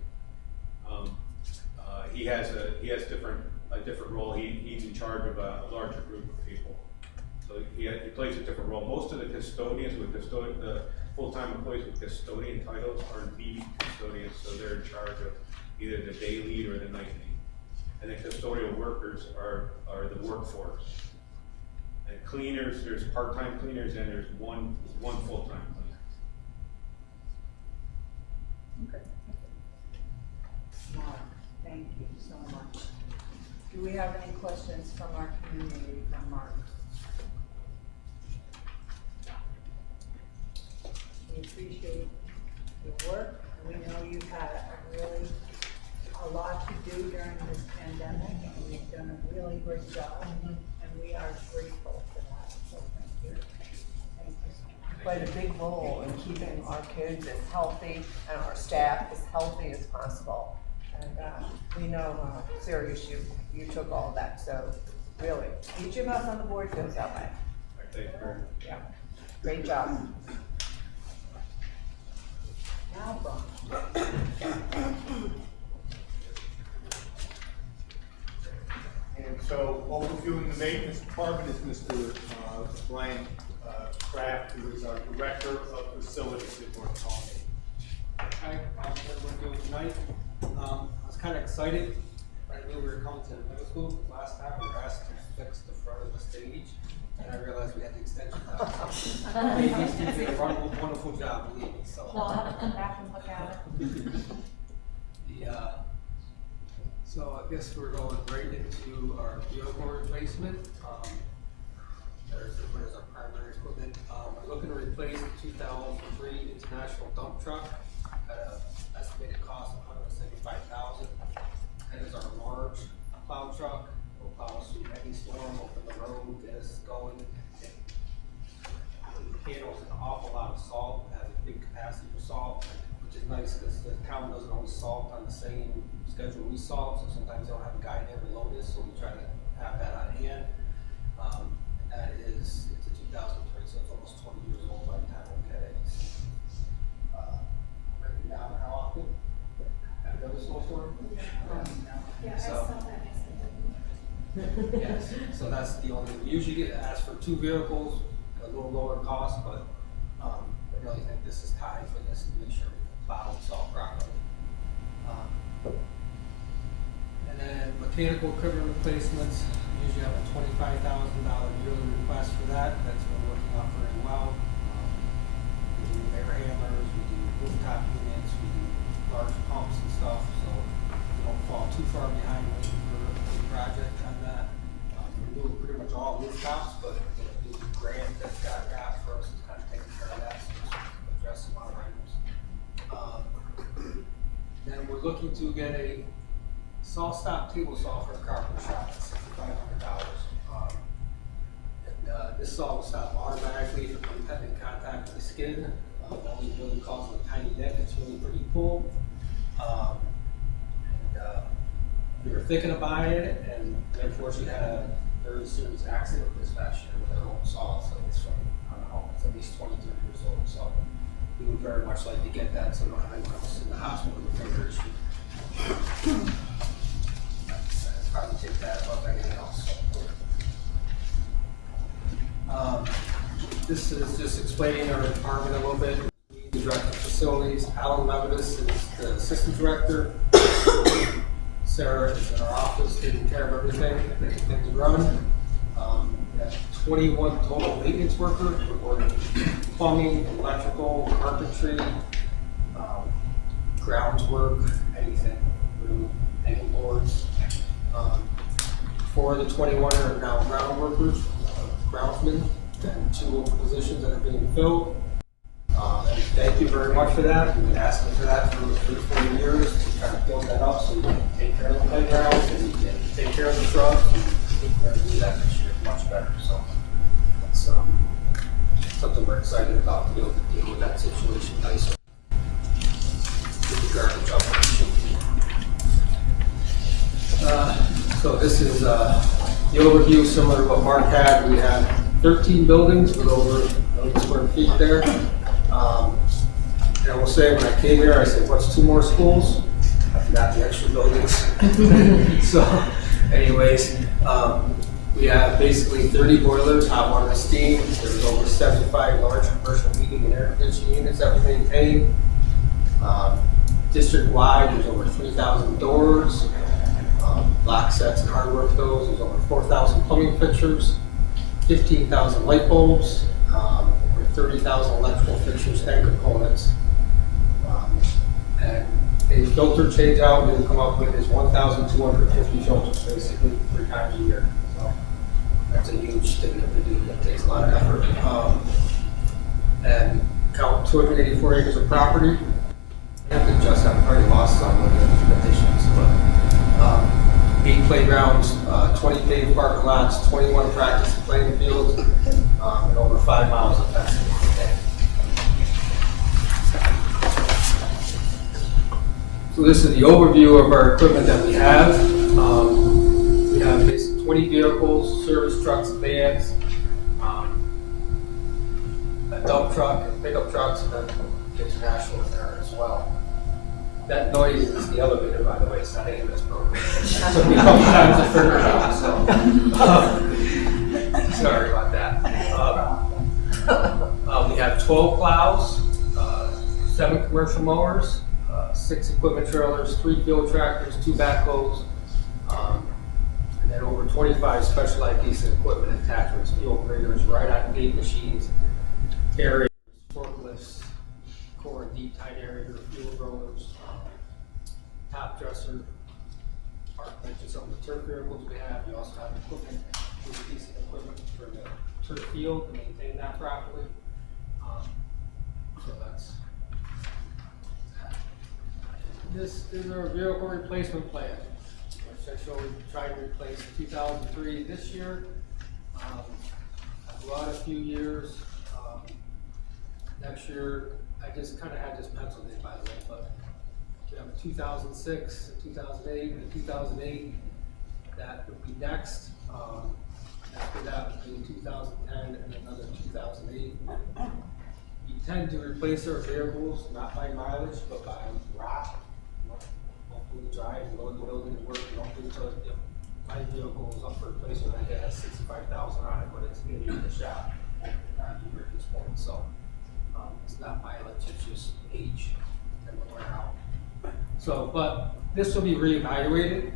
He has a different role. He's in charge of a larger group of people. So he plays a different role. Most of the custodians the full-time employees with custodian titles are lead custodians, so they're in charge of either the day lead or the night lead. And the custodial workers are the workforce. And cleaners, there's part-time cleaners and there's one full-time cleaner. Okay. Mark, thank you so much. Do we have any questions from our community from Mark? We appreciate your work, and we know you've had a lot to do during this pandemic, and you've done a really great job, and we are grateful for that, so thank you. Thank you. Played a big role in keeping our kids as healthy and our staff as healthy as possible. And we know how serious you took all of that, so really, each of us on the board feels that way. Thank you. Yeah, great job. Now, Brian. And so overviewing the maintenance department is Mr. Brian Kraft, who is our Director of Facilities at North Colony. Hi, how's everyone doing tonight? I was kind of excited. I knew we were coming to the middle school. Last time we were asked to fix the front of the stage, and I realized we had the extension down. These kids did a wonderful job, believe me, so. Well, I'll have to come back and look at it. So I guess we're going right into our vehicle replacement. There's our primary equipment. We're looking to replace the 2003 International dump truck at an estimated cost of $175,000. That is our large plow truck. Will plow us through any storm, open the road, get us going. It handles an awful lot of salt, has a big capacity for salt, which is nice because the town doesn't always salt on the same schedule we salt, so sometimes they don't have a guy there to load this, so we try to have that on hand. It's a 2003, so it's almost 20 years old by the time we get it. Written down how often? Have you ever snowstorm? Yeah, I So- saw that yesterday. Yes, so that's the only, we usually get asked for 2 vehicles, a little lower cost, but, I really think this is time for this to make sure we can plow and salt properly. And then mechanical equipment replacements, usually have a $25,000 yearly request for that. That's been working out very well. We do air handlers, we do rooftop units, we do large pumps and stuff, so we don't fall too far behind waiting for a big project on that. We're doing pretty much all rooftops, but the new grant that's got wrapped for us is kind of taking care of that, so just address some other items. Then we're looking to get a saw stop table saw for a carpenter shop at $6,500. This saw will stop automatically from having contact with the skin. Only really causes a tiny nick. It's really pretty cool. We were thinking of buying it, and unfortunately had a very serious accident this past year with our own saw. So it's from, I don't know, it's at least 23 years old. So we would very much like to get that so we don't have anyone else in the hospital with a finger issue. Probably take that above anything else. This is just explaining our department a little bit. The director of facilities, Alan Levitas is the assistant director. Sarah is in our office taking care of everything, making things run. We have 21 total maintenance workers. We're working plumbing, electrical, carpentry, grounds work, anything, really, hanging boards. 4 of the 21 are now ground workers, groundsmen, and 2 open positions that are being filled. And thank you very much for that. We've been asking for that for 3-4 years to try to build that up so we can take care of the playgrounds and take care of the trucks. And I think we're going to do that this year much better. So that's something we're excited about to be able to deal with that situation nicely. Get the garbage up where it should be. So this is the overview, similar to what Mark had. We have 13 buildings with over 1 million square feet there. And I will say, when I came here, I said, what's 2 more schools? I forgot the extra buildings. So anyways, we have basically 30 boilers, hot water and steam. There's over 75 large commercial heating and air conditioning units that we maintain. District-wide, there's over 3,000 doors. Lock sets and hardware codes. There's over 4,000 plumbing fixtures, 15,000 light bulbs, over 30,000 electrical fixtures and components. And a filter change out we'll come up with is 1,250 filters basically 3 times a year. So that's a huge thing that we do. That takes a lot of effort. And count 284 acres of property. I have to adjust, I've already lost some of the additions, but 8 playgrounds, 20 paved parking lots, 21 practice and playing fields, and over 5 miles of fencing. So this is the overview of our equipment that we have. We have 20 vehicles, service trucks, vans, a dump truck, and pickup trucks, and then international in there as well. That noise is the elevator, by the way. It's not even this program. It took me a couple times to figure it out. So Sorry about that. We have 12 plows, 7 commercial mowers, 6 equipment trailers, 3 field tractors, 2 backhoes, and then over 25 specialized piece of equipment, attachments, fuel graders, ride-on gate machines, aerators, forklifts, core and deep tight aerator, fuel rollers, top dresser, park benches, some of the turf vehicles we have. We also have equipment, with a piece of equipment for the turf field to maintain that properly. So that's that. This is our vehicle replacement plan, which I showed we tried to replace 2003 this year. I've brought a few years. Next year, I just kind of had this penciled in, by the way, but we have a 2006, a 2008, and a 2008. That would be next. After that would be 2010 and another 2008. We tend to replace our vehicles not by mileage, but by rot. Hopefully drive, go to the building and work. Hopefully, if my vehicle is up for replacement, I get 65,000 on it, but it's getting in the shop at this point. So it's not mileage, it's just age and wear out. So, but this will be reevaluated.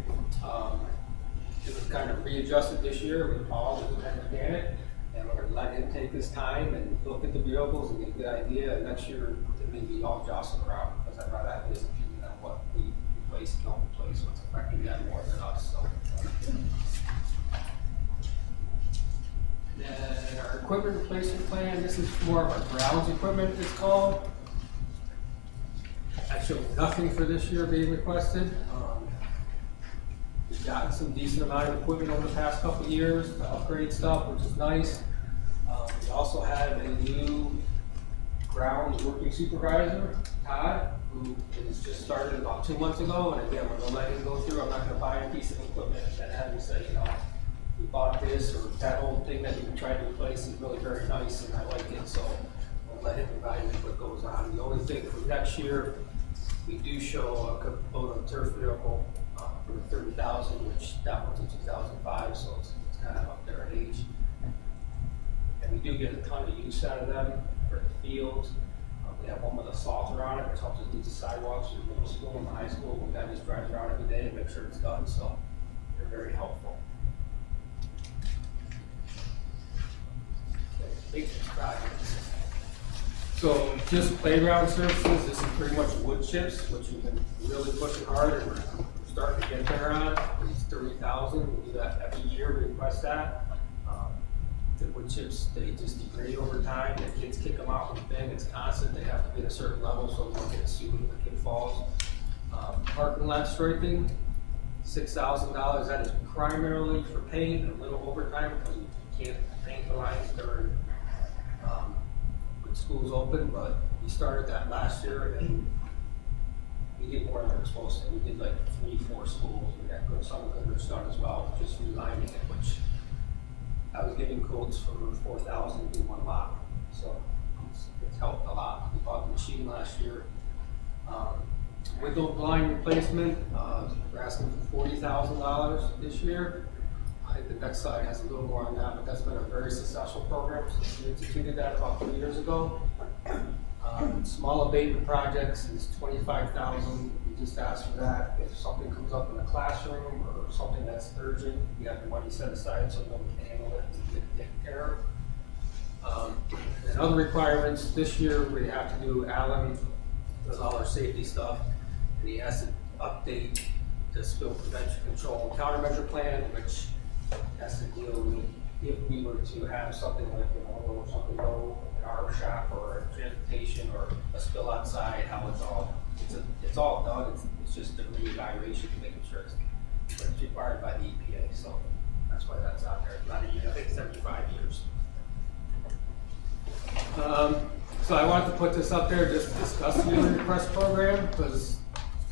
It was kind of readjusted this year. We paused and kind of began it, and we're going to let him take his time and look at the vehicles and get a good idea. And next year, it may be all jostled around because I'd rather have his opinion on what we replace and don't replace, what's affecting them more than us. So, then our equipment replacement plan. This is more of our grounds equipment. It's called. I showed nothing for this year being requested. We've gotten some decent amount of equipment over the past couple of years to upgrade stuff, which is nice. We also have a new grounds working supervisor, Todd, who has just started about 2 months ago. And again, we're gonna let him go through. I'm not gonna buy a piece of equipment and have him say, you know, we bought this or that old thing that we tried to replace is really very nice and I like it. So we'll let him evaluate what goes on. The only thing for next year, we do show a component turf vehicle for 30,000, which that one's in 2005, so it's kind of up there in age. And we do get a ton of use out of them for the fields. We have one with a salter on it, which helps us do the sidewalks in middle school and high school. We got just drive around every day and make sure it's done, so they're very helpful. Maintenance projects. So just playground services, this is pretty much wood chips, which we've been really pushing hard and we're starting to get there on. It's 30,000, we do that every year, we request that. The wood chips, they just degrade over time, the kids kick them out from the bin, it's constant, they have to be at a certain level so they don't get sued if the kid falls. Parking lot striping, $6,000, that is primarily for paint, a little overtime because we can't paint the lines during when school's open, but we started that last year and we did more than we're supposed to. We did like 3-4 schools. We got some of them done as well, just relining it, which I was getting quotes for 4,000 to do one lot. So it's helped a lot. We bought the machine last year. Window blind replacement, we're asking for $40,000 this year. I think the next slide has a little more on that, but that's been a very successful program since we instituted that about 3 years ago. Small abatement projects is $25,000. We just ask for that. If something comes up in the classroom or something that's urgent, we have the money set aside so nobody can handle it and get it taken care of. And other requirements, this year we have to do Alan does all our safety stuff, and he has to update the spill prevention control and countermeasure plan, which has to deal with if we were to have something like, you know, something go in our shop or transportation or a spill outside, how it's all done. It's just a reevaluation to making sure it's required by the EPA. So that's why that's out there. It's not a year, I think it's every 5 years. So I wanted to put this up there just to discuss the yearly request program because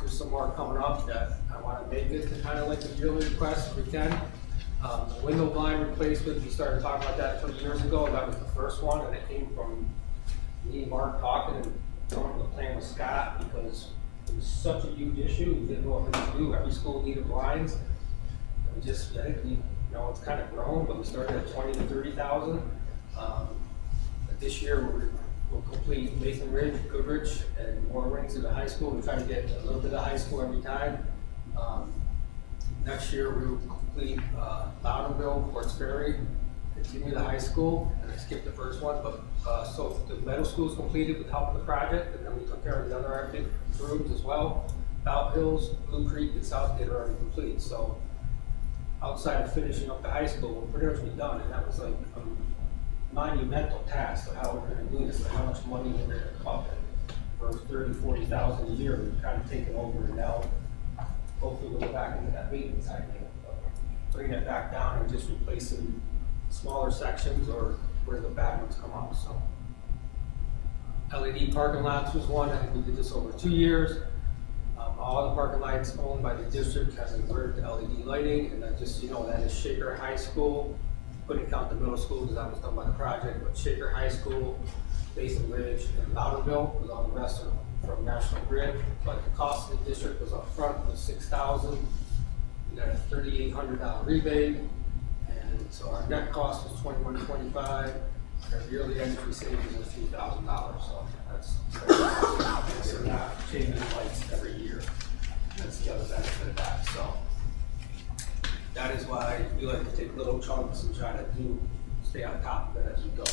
there's some more coming up that I want to make it to kind of like a yearly request if we can. The window blind replacement, we started talking about that 3 years ago. That was the first one, and it came from me and Mark talking and going to the plan with Scott because it was such a huge issue. We didn't know what to do. Every school needed blinds. And I think we you know, it's kind of grown, but we started at 20 to 30,000. This year, we'll complete Mason Ridge, Goodrich, and more rings in the high school. We try to get a little bit of high school every time. Next year, we will complete Loudonville, Ports Ferry, continue the high school, and I skipped the first one, but so the middle school is completed with help of the project, and then we took care of the other big rooms as well. Belt Hills, Blue Creek, and Southgate are already complete. So outside of finishing up the high school, we're pretty much done, and that was like a monumental task of how we're going to do this and how much money we're going to come up with. For 30, 40,000 a year, we've kind of taken over, and now hopefully we'll go back into that maintenance side of it. Bringing it back down and just replacing smaller sections or where the bad ones come up. So LED parking lots was one. I think we did this over 2 years. All the parking lights owned by the district has converted to LED lighting, and then just, you know, that is Shaker High School. Couldn't count the middle school because that was done by the project, but Shaker High School, Basin Ridge, and Loudonville, because all the rest are from National Grid. But the cost of the district was up front was $6,000. We got a $3,800 rebate, and so our net cost was $2,125. Our yearly energy savings was a few $1,000. So that's we're not changing lights every year. That's the other benefit of that. So that is why we like to take little chunks and try to stay on top of it as we go.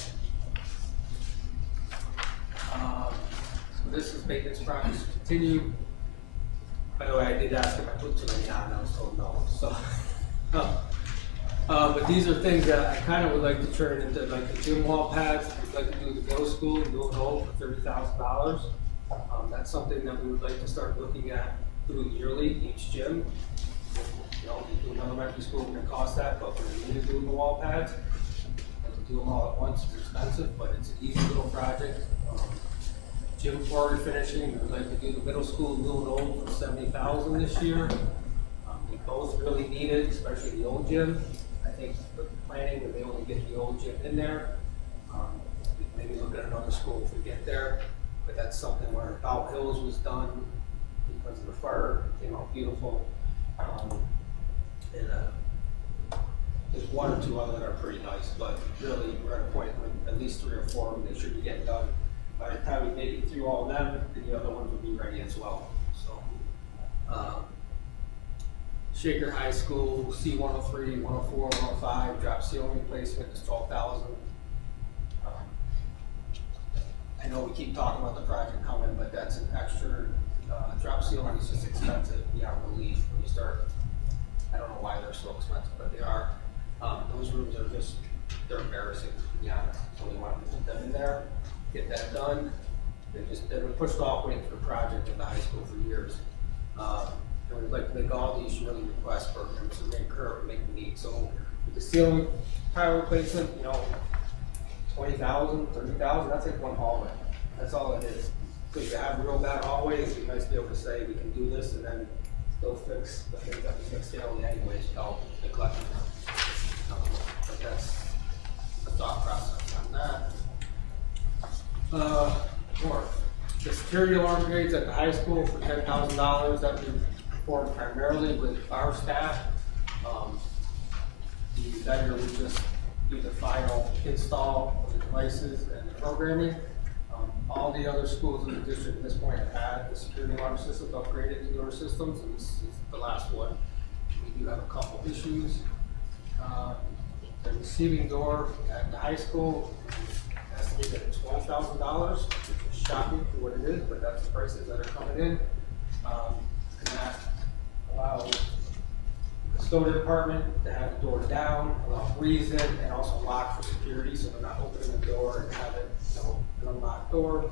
So this is maintenance projects continue. By the way, I did ask if I put too many on, and I was told no. So, but these are things that I kind of would like to turn into, like the gym wall pads. We'd like to do the middle school, new and old, for $30,000. That's something that we would like to start looking at doing yearly, each gym. You know, if you do an elementary school, we're going to cost that, but we're going to need to do the wall pads. And to do them all at once is expensive, but it's an easy little project. Gym floor refinishing, we'd like to do the middle school, new and old, for $70,000 this year. We both really need it, especially the old gym. I think with the planning, we'll be able to get the old gym in there. Maybe look at another school if we get there, but that's something where Belt Hills was done because of the fire, it came out beautiful. And there's one or two other that are pretty nice, but really we're at a point when at least 3 or 4 of them, they should be getting done. By the time we make it through all of them, then the other ones will be ready as well. So, Shaker High School, C103, 104, 105, drop ceiling replacement is $12,000. I know we keep talking about the project coming, but that's an extra, drop ceiling is just expensive beyond belief when you start. I don't know why they're so expensive, but they are. Those rooms are just, they're embarrassing, to be honest. So we wanted to put them in there, get that done. They've been pushed off waiting for the project at the high school for years. And we'd like to make all these yearly requests programs so they incur and make the need. So with the ceiling tile replacement, you know, $20,000, $30,000, that's like one hallway. That's all it is. So if you have real bad hallways, it'd be nice to be able to say we can do this and then still fix the things that we fix daily anyways without neglecting them. But that's the thought process on that. More. The security alarm grades at the high school for $10,000 that we perform primarily with our staff. The vendor would just do the final install of the devices and the programming. All the other schools in the district at this point have had the security alarm systems upgraded to newer systems, and this is the last one. We do have a couple issues. The receiving door at the high school is estimated at $12,000, which is shocking for what it is, but that's the prices that are coming in. And that allows the custodial department to have the door down, allow breeze in, and also lock for security, so they're not opening the door and have it, you know, an unlocked door.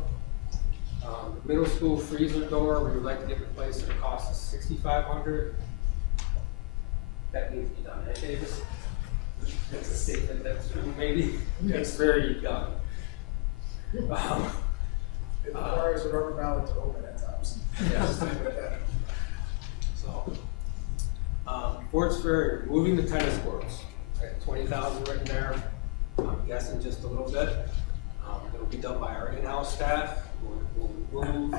The middle school freezer door, we would like to get replaced at a cost of $6,500. That needs to be done, right, Davis? That's a statement that's true, maybe. Yes. It's very young. It requires a rubber mallet to open at times. Yes. So, Ports Ferry, moving the tennis courts. Right, $20,000 written there. I'm guessing just a little bit. It'll be done by our in-house staff. We'll remove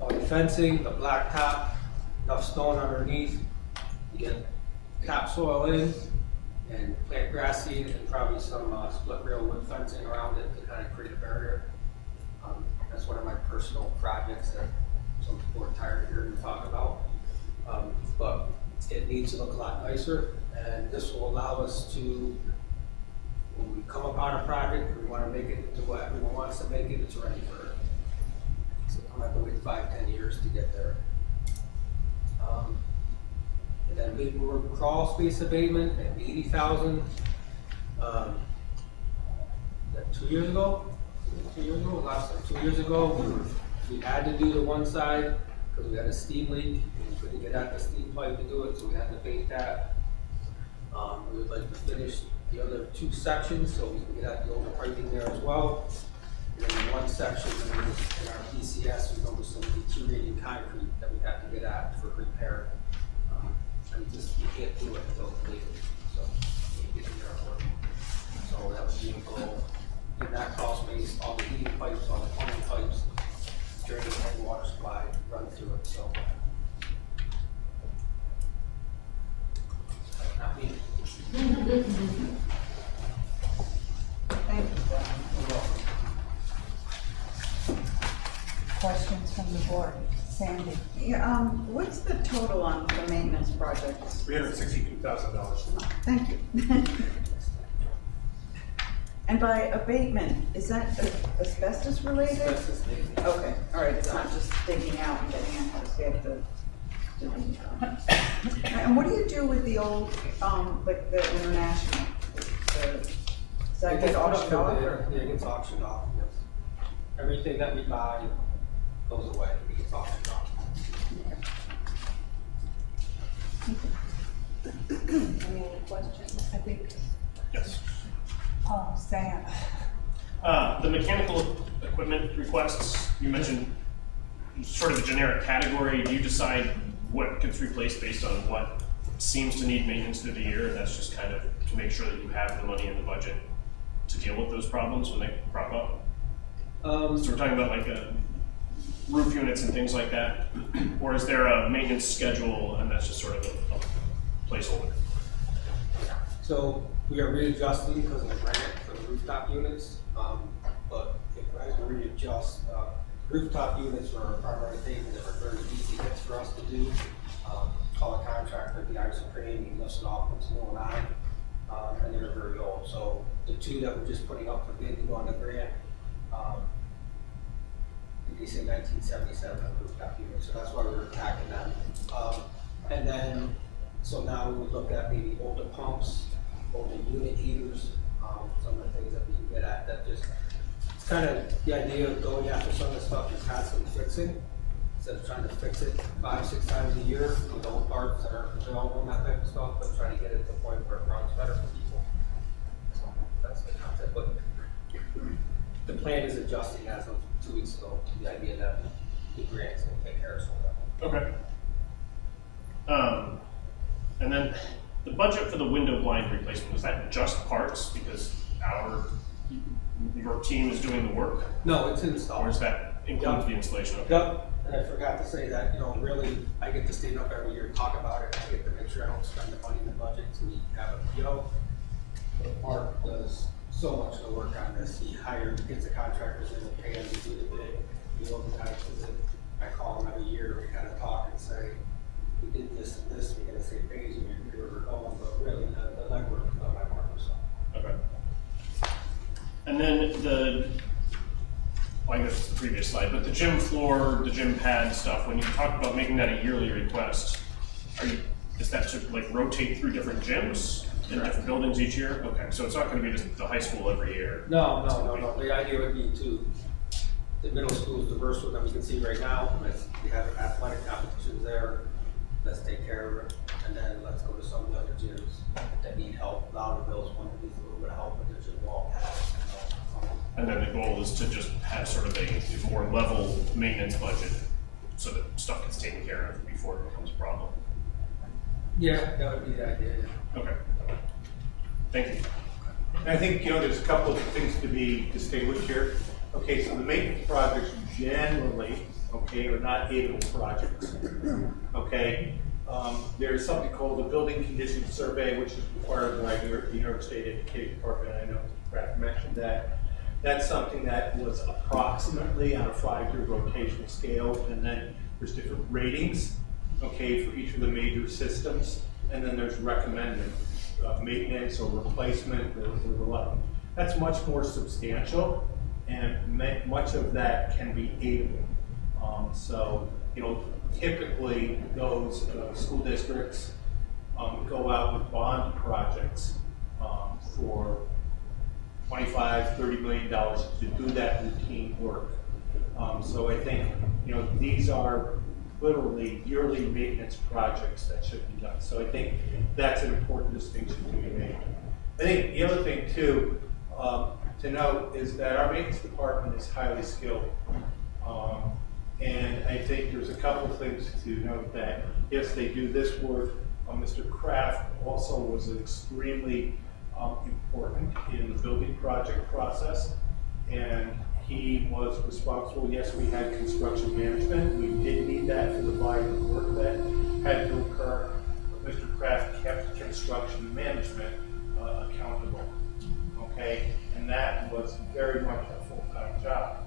all the fencing, the blacktop, enough stone underneath. You get topsoil in, and plant grass seed and probably some split rail wood fencing around it to kind of create a barrier. That's one of my personal projects that some people are tired of hearing me talk about. But it needs to look a lot nicer, and this will allow us to, when we come upon a project, we want to make it into what everyone wants to make it, it's ready for it. So we don't have to wait 5-10 years to get there. And then big crawl space abatement at $80,000. That 2 years ago? 2 years ago? Last 2 years ago, we had to do the one side because we had a steam leak and we couldn't get at the steam pipe to do it, so we had to abate that. We would like to finish the other 2 sections so we can get at the older piping there as well. And then one section in our PCS, we noticed some deteriorating concrete that we have to get at for repair. And just, you can't do it without completed, so you get in there for it. So that would be a goal. In that crawl space, all the heating pipes, all the plumbing pipes, drain and water supply run through it, so. Not me. Thank you. Questions from the board? Sandy? Yeah, what's the total on the maintenance projects? $362,000. Thank you. And by abatement, is that asbestos related? Asbestos digging. Okay, all right, it's not just digging out and getting in, because we have to. And what do you do with the old, like the international? Does that get auctioned off? Yeah, it gets auctioned off, yes. Everything that we buy goes away, it gets auctioned off. Any other questions? I think. Yes. Sam. The mechanical equipment requests, you mentioned sort of a generic category. Do you decide what gets replaced based on what seems to need maintenance through the year? And that's just kind of to make sure that you have the money in the budget to deal with those problems when they crop up? So we're talking about like roof units and things like that? Or is there a maintenance schedule and that's just sort of a placeholder? So we are readjusting because of the grant for the rooftop units, but if I had to readjust, rooftop units were a primary thing that were very easy hits for us to do. Call a contractor, the isoprene, he lifts it off, puts a new one on, and they're very old. So the 2 that we're just putting up for bid to go on the grant, they say 1977 rooftop units, so that's why we're attacking them. And then, so now we would look at maybe older pumps, older unit heaters, some of the things that we can get at that just, it's kind of the idea of going after some of the stuff you're constantly fixing, instead of trying to fix it 5-6 times a year with old parts that are available and that type of stuff, but trying to get it to the point where it runs better for people. So that's the concept, but the plan is adjusting as of 2 weeks ago to the idea that the grants will take care of some of that. Okay. And then the budget for the window blind replacement, is that just parts because your team is doing the work? No, it's installed. Or is that includes the installation? Okay. Yep, and I forgot to say that, really, I get to stand up every year and talk about it. I get to make sure I don't spend the money in the budget until we have a PO. But Mark does so much of the work on this. He gets the contractors in and pay them to do the bid. He organizes it. I call him every year, we kind of talk and say, we did this and this, we're gonna say phase, and where we're going, but really, the legwork is done by Mark himself. Okay. And then I guess it's the previous slide, but the gym floor, the gym pad stuff, when you talk about making that a yearly request, is that to like rotate through different gyms in different buildings each year? Okay, so it's not gonna be just the high school every year. No. The idea would be the middle school is diverse one that we can see right now. We have athletic competitions there. Let's take care of it. And then let's go to some of the other gyms that need help. Louderville's one that needs a little bit of help, but there's a wall pass. And then the goal is to just have sort of a more level maintenance budget so that stuff gets taken care of before it becomes a problem. Yeah, that would be the idea. Okay. Thank you. And I think, there's a couple of things to be distinguished here. Okay, so the maintenance projects generally, are not able projects. Okay, There's something called the Building Condition Survey, which is required by the New York State Education Department. I know Brad mentioned that. That's something that was approximately on a 5-year rotational scale, and then there's different ratings, okay, for each of the major systems, and then there's recommended maintenance or replacement or the like. That's much more substantial, and much of that can be aidable. So, you know, typically those school districts go out with bond projects for $25, $30 million to do that routine work. So I think, you know, these are literally yearly maintenance projects that should be done. So I think that's an important distinction to be made. I think the other thing too to note is that our maintenance department is highly skilled. And I think there's a couple things to note that, yes, they do this work. Mr. Kraft also was extremely important in the building project process. And he was responsible. Yes, we had construction management. We did need that for the volume of work that had to occur. But Mr. Kraft kept construction management accountable. Okay, and that was very much a full-time job.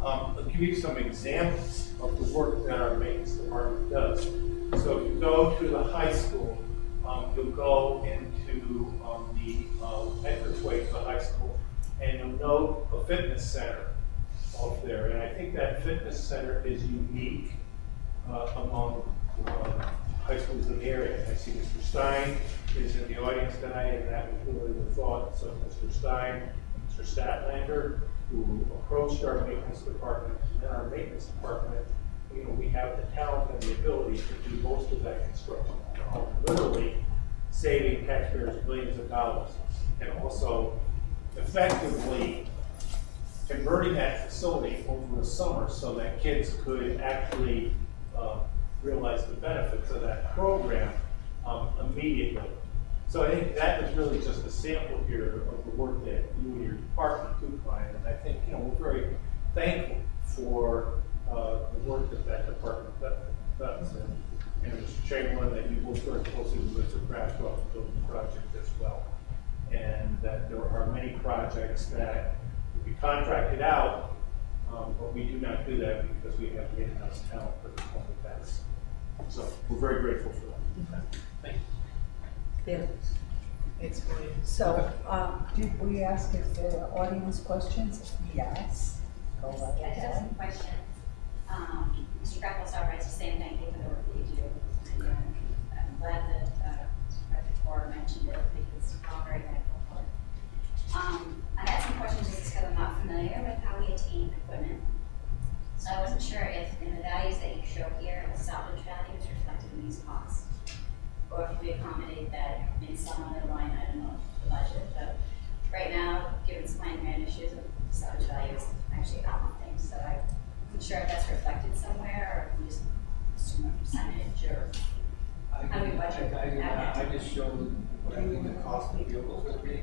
I'll give you some examples of the work that our maintenance department does. So if you go to the high school, you'll go into the entranceway to the high school, and you'll note a fitness center off there. And I think that fitness center is unique among high schools in the area. I see Mr. Stein is in the audience tonight, and that was really the thought. So Mr. Stein and Mr. Statlander, who approached our maintenance department, and our maintenance department, you know, we have the talent and the ability to do most of that construction, literally saving taxpayers millions of dollars, and also effectively converting that facility over the summer so that kids could actually realize the benefits of that program immediately. So I think that is really just a sample here of the work that you and your department do, Brian. And I think, you know, we're very thankful for the work that that department does. And Mr. Chamberlain, that you work very closely with Mr. Kraft on the building project as well. And that there are many projects that will be contracted out, but we do not do that because we have the in-house talent for the public task. So we're very grateful for that. Thank you. It's great. So, did we ask if there are audience questions? Yes. Go right Yeah, I just have some questions. Mr. Kraft also writes the same thing, even though we do. And I'm glad that Dr. Cora mentioned it because it's all very thankful for it. I had some questions just because I'm not familiar with how we attain equipment. So I wasn't sure if in the values that you show here, the salvage value is reflected in these costs, or if we accommodate that in some other line item of the budget. But right now, given supply and demand issues, the salvage value is actually up on things. So I wasn't sure if that's reflected somewhere, or if we just assume a percentage, or how do we budget? I just showed what I think the cost of the vehicles would be.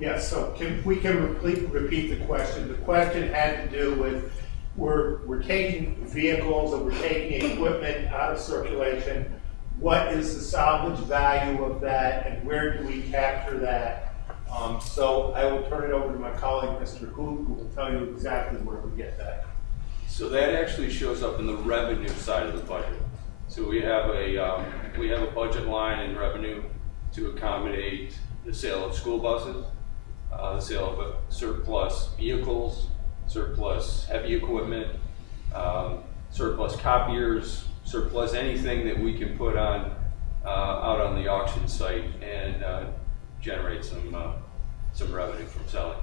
Yes, so we can repeat the question. The question had to do with we're taking vehicles and we're taking equipment out of circulation. What is the salvage value of that, and where do we capture that? So I will turn it over to my colleague, Mr. Hoop, who will tell you exactly where we get that. So that actually shows up in the revenue side of the budget. So we have a budget line in revenue to accommodate the sale of school buses, the sale of surplus vehicles, surplus heavy equipment, surplus copiers, surplus anything that we can put on out on the auction site and generate some revenue from selling.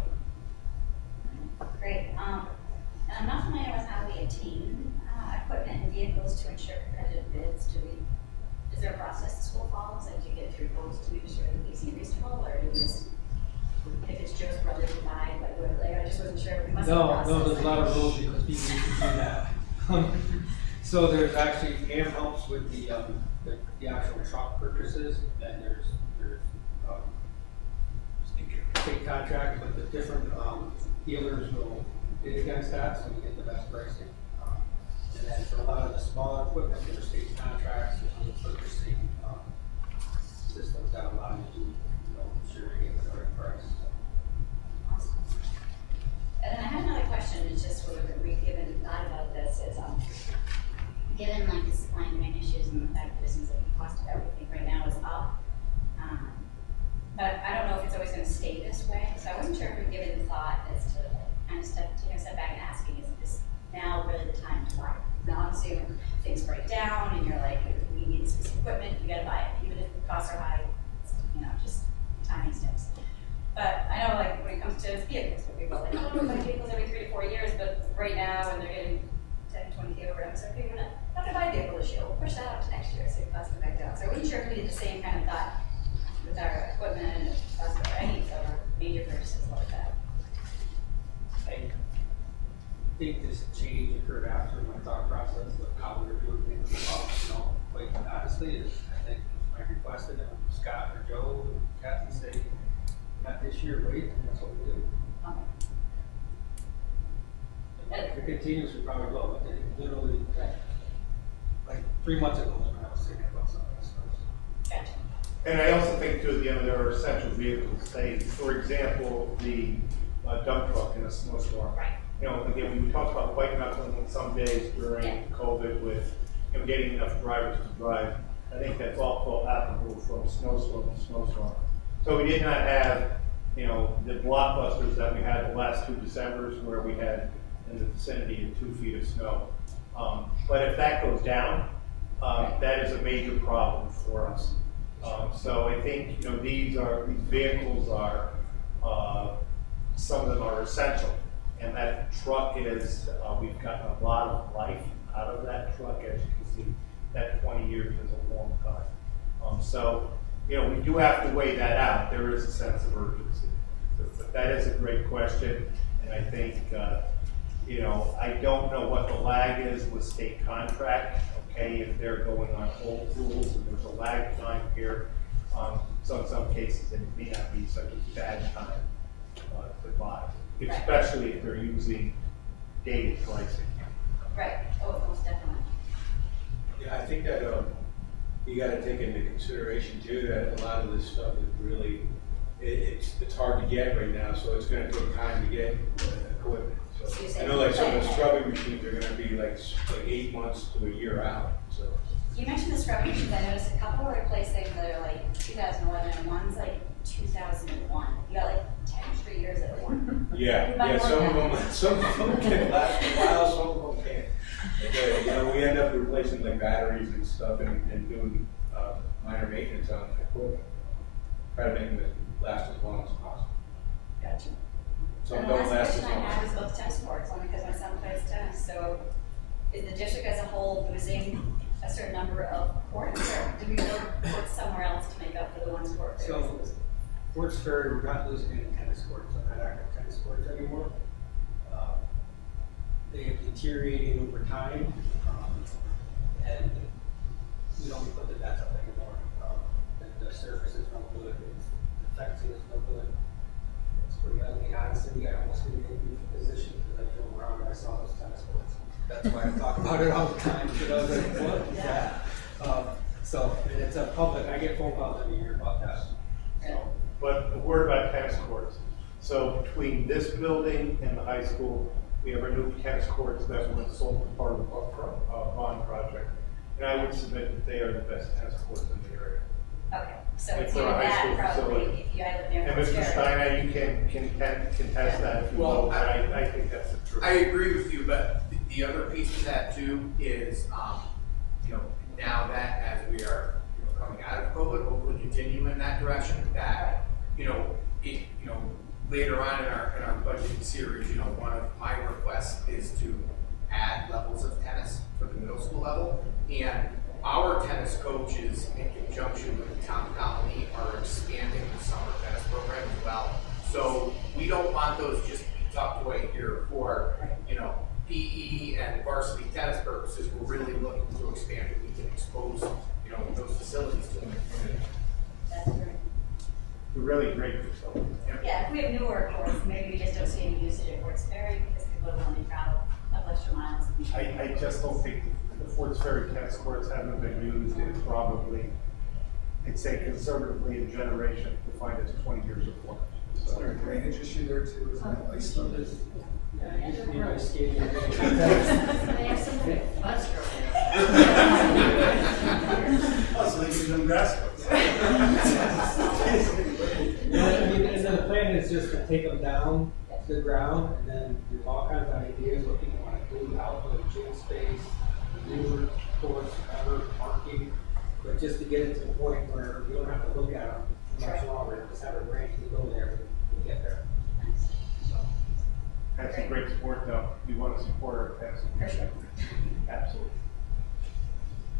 Great. And I'm not familiar with how we attain equipment and vehicles to ensure competitive bids. Is there a process the school follows? Like, do you get through polls to make sure that these are reasonable, or do you just, if it's Joe's brother who died, like, I just wasn't sure. We must have a process. No, there's a lot of rules because people need to do that. So there's actually Pam helps with the actual truck purchases, and there's state contract, but the different dealers will bid against that, so we get the best pricing. And then for a lot of the smaller equipment, there's state contracts, and this way, so I wasn't sure if we'd given thought as to kind of taking a step back and asking, is this now really the time to buy? Now, obviously, when things break down and you're like, we need this piece of equipment, you gotta buy it, even if the costs are high, it's, you know, just timing steps. But I know, like, when it comes to vehicles, where people are like, oh, my vehicles every 3 to 4 years, but right now, when they're getting 10, 20K over, I'm like, okay, we're not gonna buy a vehicle this year, we'll push that out to next year, so costs go back down. So I wasn't sure if we did the same kind of thought with our equipment and us or any of our major purchases like that. I think this change occurred after my thought process of how we were doing things. You know, quite honestly, is I think I requested that Scott or Joe or Kathy say, not this year, wait, and that's what we do. If it continues, we probably will, but it literally, like 3 months ago, when I was thinking about some of this stuff. Gotcha. And I also think too, you know, there are essential vehicles, say, for example, the dump truck in a snowstorm. Right. You know, again, we talked about white knuckling some days during Yeah. COVID with, you know, getting enough drivers to drive. I think that's also applicable from snowstorm to snowstorm. So we did not have, you know, the blockbusters that we had the last 2 Decembers where we had in the vicinity of 2 feet of snow. But if that goes down, that is a major problem for us. So I think, you know, these vehicles are, some of them are essential. And that truck is, we've gotten a lot of life out of that truck. As you can see, that 20 years is a long time. So, you know, we do have to weigh that out. There is a sense of urgency. But that is a great question. And I think, you know, I don't know what the lag is with state contract, okay, if they're going on old rules and there's a lag time here. So in some cases, it may not be such a bad time to buy, especially if they're using dated pricing. Right, oh, most definitely. Yeah, I think that, you gotta take into consideration too, that a lot of this stuff is really, it's hard to get right now, so it's gonna take time to get equipment. So I know like some of the scrubbing machines are gonna be like 8 months to a year out, so. You mentioned the scrubbing machines. I noticed a couple were replacing that are like 2011 and one's like 2001. You got like 10 straight years at one. Yeah, some of them can last a while, some of them can't. But, you know, we end up replacing like batteries and stuff and doing minor maintenance on the equipment. Try to make them last as long as possible. Gotcha. Some And the don't last last as question I long. had was about the tennis courts, only because my son plays tennis. So is the district as a whole losing a certain number of courts, or do we build courts somewhere else to make up for the ones who are there? So, Fort Ferry, we're not losing any tennis courts, I'm not active tennis courts anymore. They have deteriorated over time, and we don't put the nets up anymore. The surface is no good, the fencing is no good. It's pretty ugly, honestly, I almost didn't make the position because I drove around and I saw those tennis courts. That's why I talk about it all the time, because I was like, what is that? So, and it's a public, I get phone calls every year about that. So, But a word about tennis courts. So between this building and the high school, we have our new tennis courts that were sold as part of the bond project. And I would submit that they are the best tennis courts in the area. Okay, so And it's for even a high that school probably, facility. if you had lived near And Fort Mr. Ferry. Steiner, you can contest that if you Well, will, but I think that's the truth. I agree with you, but the other piece of that too is, you know, now that as we are, you know, coming out of COVID, hopefully continue in that direction, that, you know, later on in our budget series, you know, one of my requests is to add levels of tennis for the middle school level. And our tennis coaches, in conjunction with the town colony, are expanding the summer tennis program as well. So we don't want those just to be tucked away here for, you know, PE and varsity tennis purposes. We're really looking to expand it. We can expose, you know, those facilities to them. That's great. They're really great facilities. Yeah, if we have newer courts, maybe we just don't see any usage at Fort Ferry because people don't want to travel a couple extra miles. I just don't think the Fort Ferry tennis courts haven't been used in probably, I'd say conservatively, a generation, defined as 20 years or more. Is there a drainage issue there too, isn't it like stuff? yeah, it used to be my skating. They have some bus Oh, so they can do grass courts. Yeah, I mean, and the plan is just to take them down to the ground, and then there's all kinds of ideas what people want to do, outdoor gym space, maneuver course, whatever, parking, but just to get it to the point where you don't have to look at them much longer, just have a range to go there and get there. That's a great sport, though. We want to support our past. Absolutely.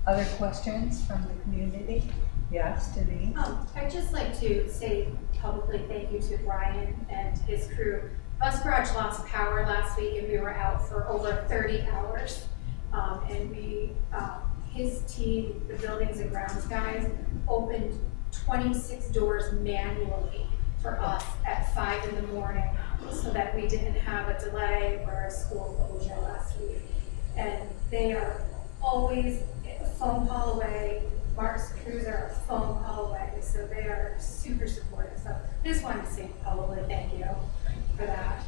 Other questions from the community? Yes, Denise? I'd just like to say publicly thank you to Brian and his crew. Bus Garage lost power last week and we were out for over 30 hours. And we, his team, the buildings and grounds guys, opened 26 doors manually for us at 5 in the morning so that we didn't have a delay or a school closure last week. And they are always a phone call away. Mark's crews are a phone call away, so they are super supportive. So I just wanted to say publicly thank you for that.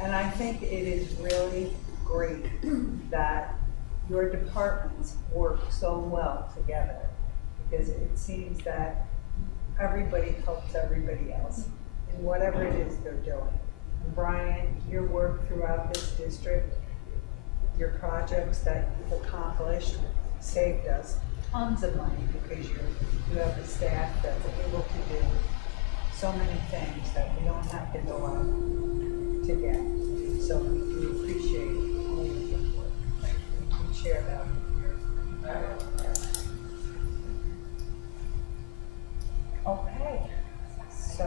And I think it is really great that your departments work so well together, because it seems that everybody helps everybody else in whatever it is they're doing. And Brian, your work throughout this district, your projects that you've accomplished saved us tons of money, because you have a staff that's able to do so many things that we don't have to go out to get. So we appreciate all of your work. We share that. Okay, so.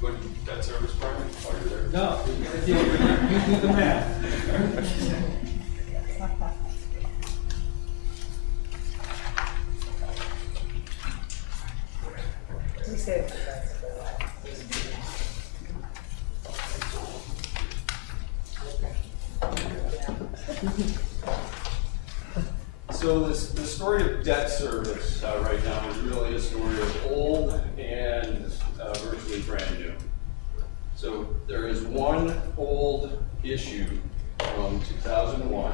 Good debt service, Brian, while you're there? No, you do the math. We saved the best for last. So the story of debt service right now is really a story of old and virtually brand new. So there is one old issue from 2001,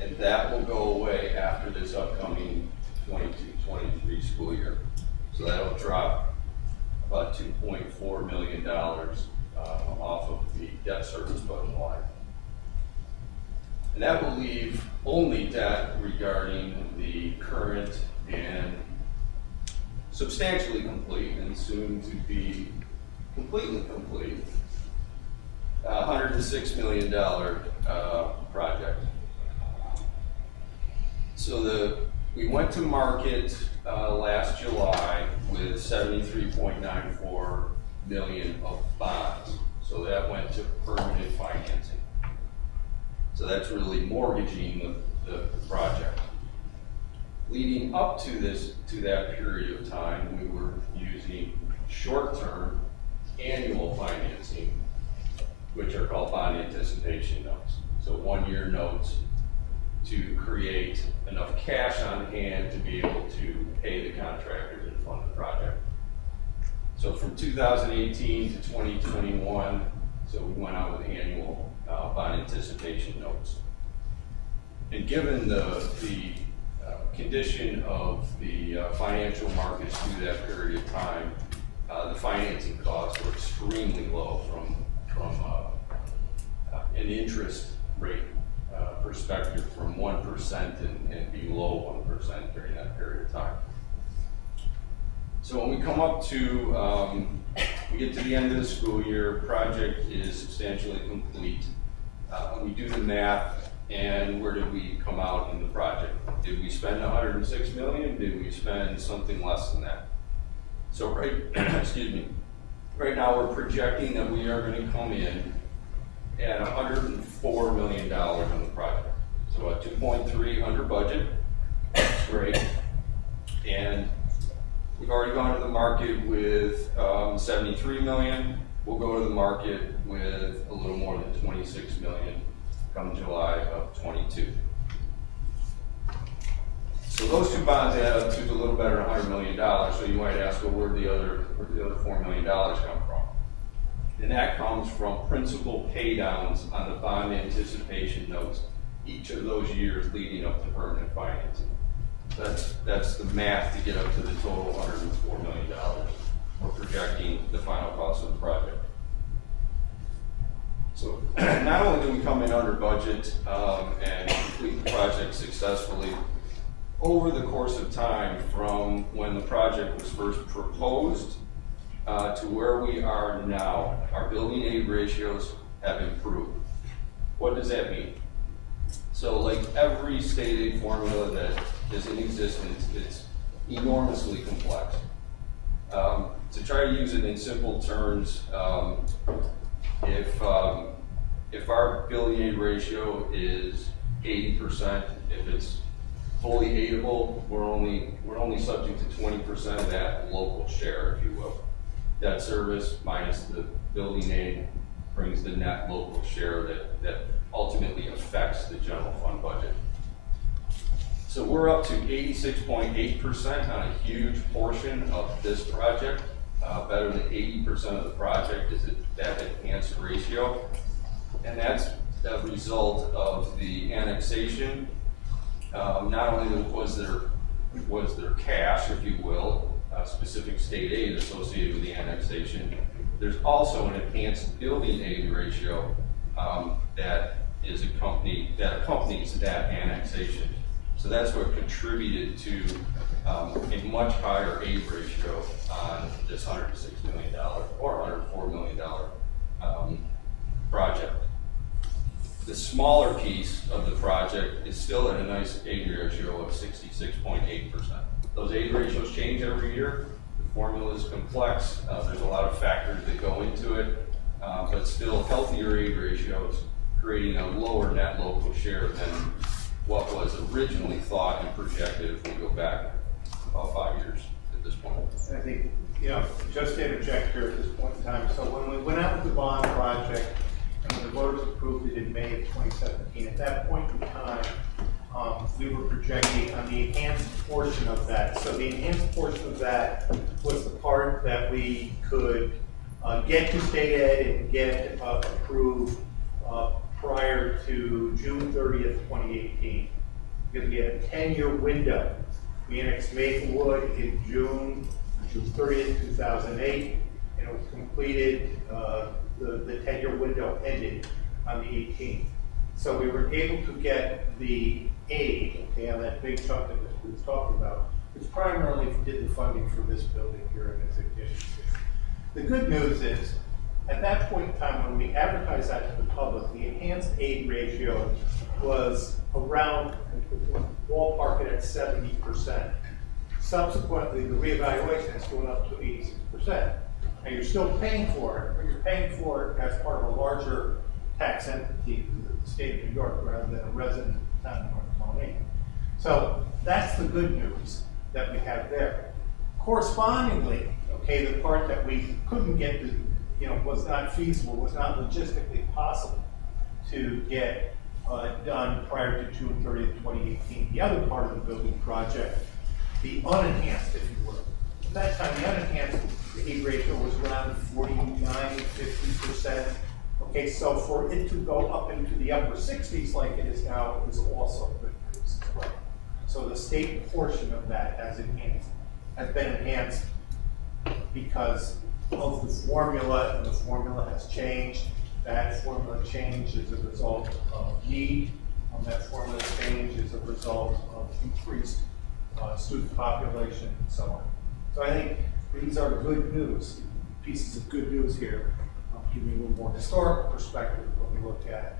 and that will go away after this upcoming 22-23 school year. So that'll drop about $2.4 million off of the debt service bottom line. And that will leave only debt regarding the current and substantially complete and soon to be completely complete $106 million project. So we went to market last July with $73.94 million of bonds. So that went to permanent financing. So that's really mortgaging the project. Leading up to that period of time, we were using short-term annual financing, which are called bond anticipation notes. So 1-year notes to create enough cash on hand to be able to pay the contractors and fund the project. So from 2018 to 2021, so we went out with annual bond anticipation notes. And given the condition of the financial markets through that period of time, the financing costs were extremely low from an interest rate perspective, from 1% and below 1% during that period of time. So when we come up to, we get to the end of the school year, project is substantially complete. We do the math, and where did we come out in the project? Did we spend $106 million? Did we spend something less than that? So excuse me, right now we're projecting that we are going to come in at $104 million on the project. So at 2.3 under budget, that's great. And we've already gone to the market with 73 million. We'll go to the market with a little more than 26 million come July of 22. So those two bonds add up to a little better than $100 million. So you might ask, well, where'd the other $4 million come from? And that comes from principal pay downs on the bond anticipation notes each of those years leading up to permanent financing. That's the math to get up to the total $104 million we're projecting budget and complete the project successfully over the course of time from when the project was first proposed to where we are now. Our building aid ratios have improved. What does that mean? So like every state aid formula that is in existence, it's enormously complex. To try to use it in simple terms, if our building aid ratio is 80%, if it's fully aidable, we're only subject to 20% of that local share, if you will. Debt service minus the building aid brings the net local share that ultimately affects the general fund budget. So we're up to 86.8% on a huge portion of this project. Better than 80% of the project is at that enhanced ratio. And that's a result of the annexation. Not only was there cash, if you will, specific state aid associated with the annexation, there's also an enhanced building aid ratio that accompanies that annexation. So that's what contributed to a much higher aid ratio on this $106 million or $104 million project. The smaller piece of the project is still at a nice aid ratio of 66.8%. Those aid ratios change every year. The formula is complex. There's a lot of factors that go into it, but still healthier aid ratios, creating a lower net local share than what was originally thought and projected if we go back about 5 years at this point. I think, just to interject here at this point in time, so when we went out with the bond project and when the voters approved it in May of 2017, at that point in time, we were projecting on the enhanced portion of that. So the enhanced portion of that was the part that we could get to state aid and get approved prior to June 30th, 2018. Because we had a 10-year window. We annexed Maplewood in June 30th, 2008, and it was completed, the 10-year window ended on the 18th. So we were able to get the aid, okay, on that big chunk that we talked about, which primarily did the funding for this building here and its additions here. The good news is, at that point in time, when we advertised that to the public, the enhanced aid ratio was around, ballpark it at 70%. Subsequently, the reevaluation has gone up to 86%. And you're still paying for it, but you're paying for it as part of a larger tax entity, the state of New York, rather than a resident of the town of North Colony. So that's the good news that we have there. Correspondingly, okay, the part that we couldn't get to, was not feasible, was not logistically possible to get done prior to June 30th, 2018. The other part of the building project, the unenhanced, if you will. At that time, the unenhanced aid ratio was around 49–50%. Okay, so for it to go up into the upper 60s like it is now is also good news as well. So the state portion of that has been enhanced because of the formula, and the formula has changed. That formula change is a result of need. That formula change is a result of increased student population and so on. So I think these are good news, pieces of good news here, giving you a little more historical perspective when we look at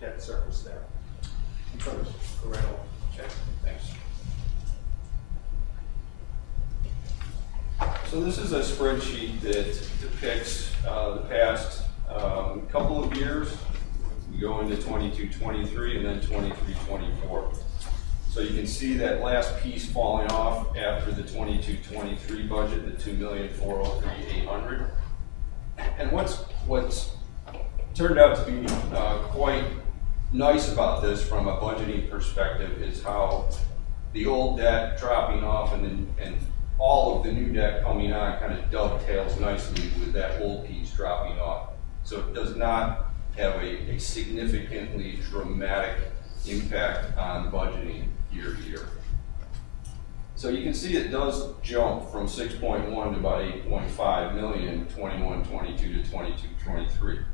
debt service there. And so, Corrado, check. Thanks. So this is a spreadsheet that depicts the past couple of years. We go into 22-23 and then 23-24. So you can see that last piece falling off after the 22-23 budget, the $2,403,800. And what's turned out to be quite nice about this from a budgeting perspective is how the old debt dropping off and all of the new debt coming on kind of dovetails nicely with that old piece dropping off. So it does not have a significantly dramatic impact on budgeting year to year. So you can see it does jump from 6.1 to about 8.5 million, 21-22 to 22-23.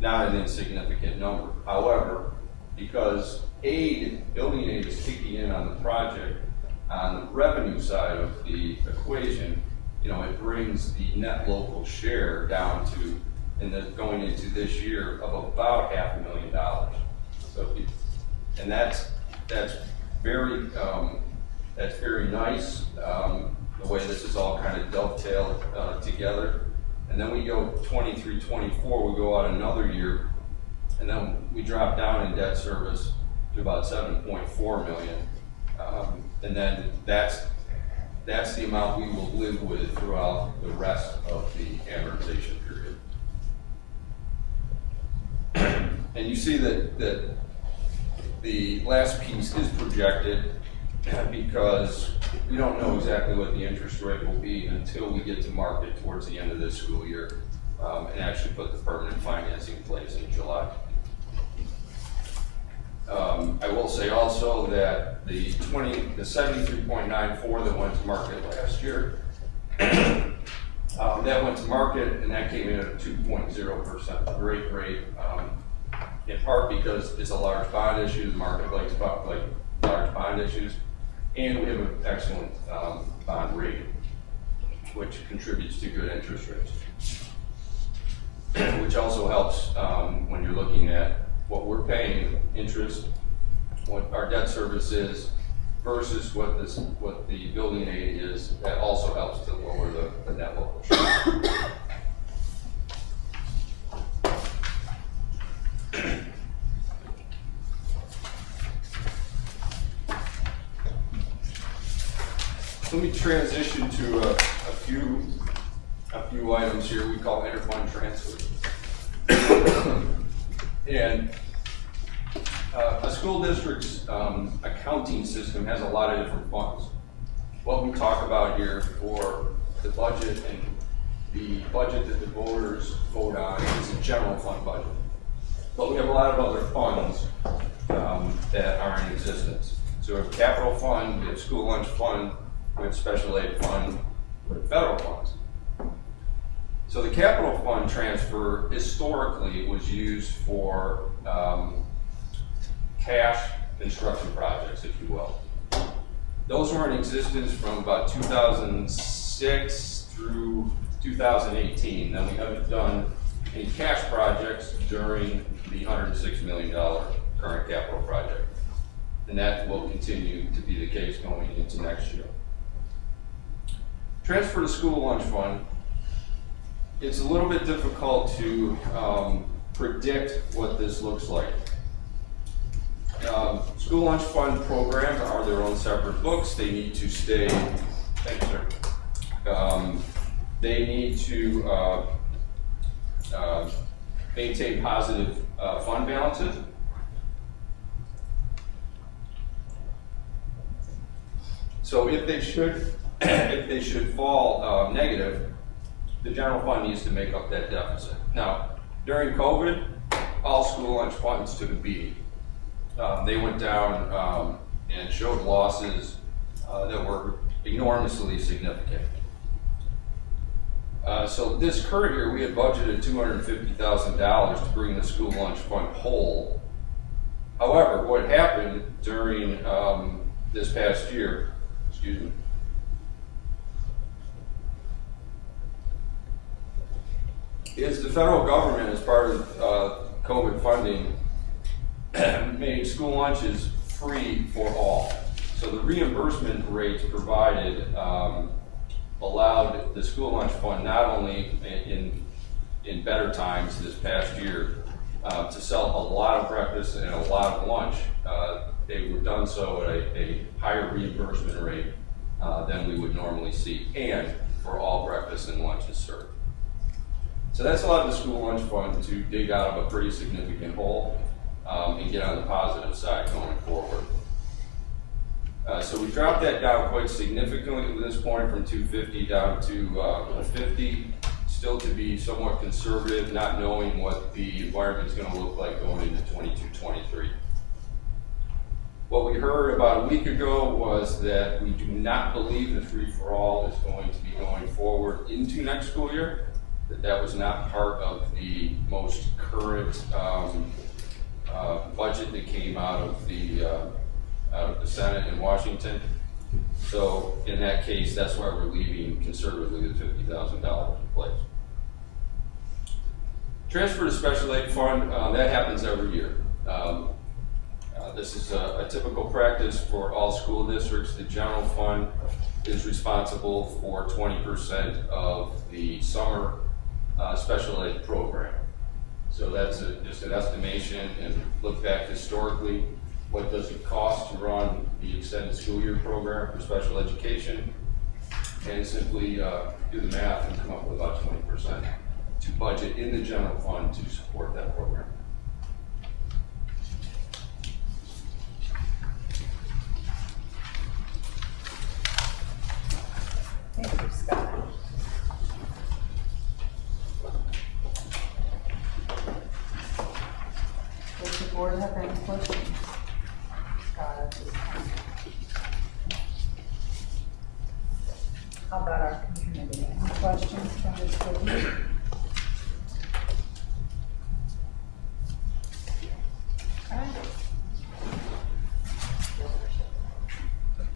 not an insignificant number. However, because building aid is kicking in on the project, on the revenue side of the equation, it brings the net local share down to, going into this year, of about $500,000. So, and that's very nice, the way this is all kind of dovetailed together. And then we go 23, 24, we go out another year, and then we drop down in debt service to about 7.4 million. And then that's the amount we will live with throughout the rest of the amortization period. And you see that the last piece is projected because we don't know exactly what the interest rate will be until we get to market towards the end of this school year, and actually put the permanent financing in place in July. I will say also that the 73.94 that went to market last year, that went to market and that came in at a 2.0% great rate, in part because it's a large bond issue. The market likes large bond issues, and we have an excellent bond rating, which contributes to good interest rates, which also helps when you're looking at what we're paying interest, what our debt service is, versus what the building aid is. That also helps to lower the net local share. Let me transition to a few items here we call Interfund Transfers. And a school district's accounting system has a lot of different funds. What we talk about here for the budget and the budget that the voters vote on is a general fund budget. But we have a lot of other funds that are in existence. So we have capital fund, we have school lunch fund, we have special aid fund, we have federal funds. So the capital fund transfer historically was used for cash construction projects, if you will. Those were in existence from about 2006 through 2018. Then we haven't done any cash projects during the $106 million current capital project. And that will continue to be the case going into next year. Transfer to school lunch fund. It's a little bit difficult to predict what this looks like. School lunch fund programs are their own separate books. They need to stay, thanks sir. They need to maintain positive fund balances. So if they should fall negative, the general fund needs to make up that deficit. Now, during COVID, all school lunch funds took a beating. They went down and showed losses that were enormously significant. So this current year, we had budgeted $250,000 to bring the school lunch fund whole. However, what happened during this past year, excuse me, is the federal government, as part of COVID funding, made school lunches free for all. So the reimbursement rates provided allowed the school lunch fund, not only in better times this past year, to sell a lot of breakfast and a lot of lunch. They were done so at a higher reimbursement rate than we would normally see, and for all breakfast and lunches served. So that's allowed the school lunch fund to dig out of a pretty significant hole and get on the positive side going forward. So we dropped that down quite significantly at this point, from 250 down to 50, still to be somewhat conservative, not knowing what the environment is going to look like going into 22-23. What we heard about a week ago was that we do not believe the free-for-all is going to be going forward into next school year. that was not part of the most current budget that came out of the Senate in Washington. So in that case, that's why we're leaving conservatively the $50,000 in place. Transfer to special aid fund, that happens every year. This is a typical practice for all school districts. The general fund is responsible for 20% of the summer special ed program. So that's just an estimation, and look back historically, what does it cost to run the extended school year program for special education, and simply do the math and come up with about 20% to budget in the general fund to support that program. Thank you, Scott. Does the board have any questions? Scott, at this time? How about our community? Any questions from the students?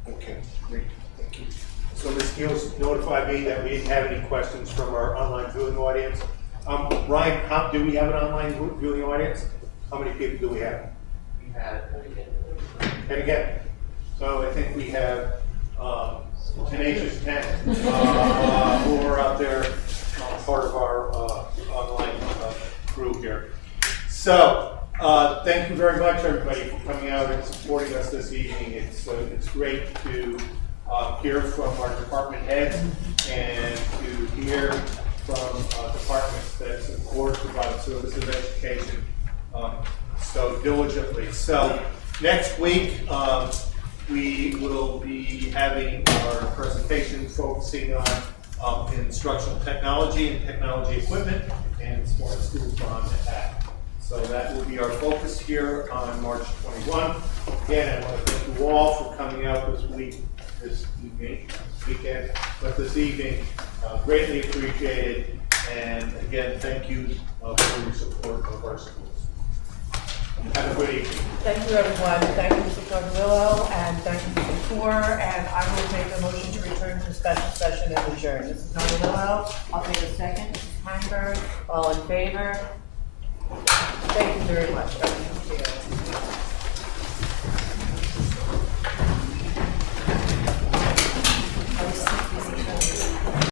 Okay, great, thank you. So Ms. Niels notified me that we didn't have any questions from our online viewing audience. Ryan, do we have an online viewing audience? How many people do we have? We had, And again, so I think we have tenacious 10 who are out there, part of our online group here. So, thank you very much, everybody, for coming out and supporting us this evening. It's great to hear from our department heads and to hear from departments that support provide services education so diligently. So next week we will be having our presentation focusing on instructional technology and technology equipment and smart school bond act. So that will be our focus here on March 21. Again, I want to thank you all for coming out this weekend, but this evening, greatly appreciated. And again, thank you for your support of our schools. Have a good evening. Thank you, everyone. Thank you, Mr. Cardillo, and thank you, Mr. Kaur, and I will make a motion to return to special session and adjourn. Mrs. Cardillo, I'll take a second. Mrs. Heinberg, all in favor? Thank you very much. Thank you.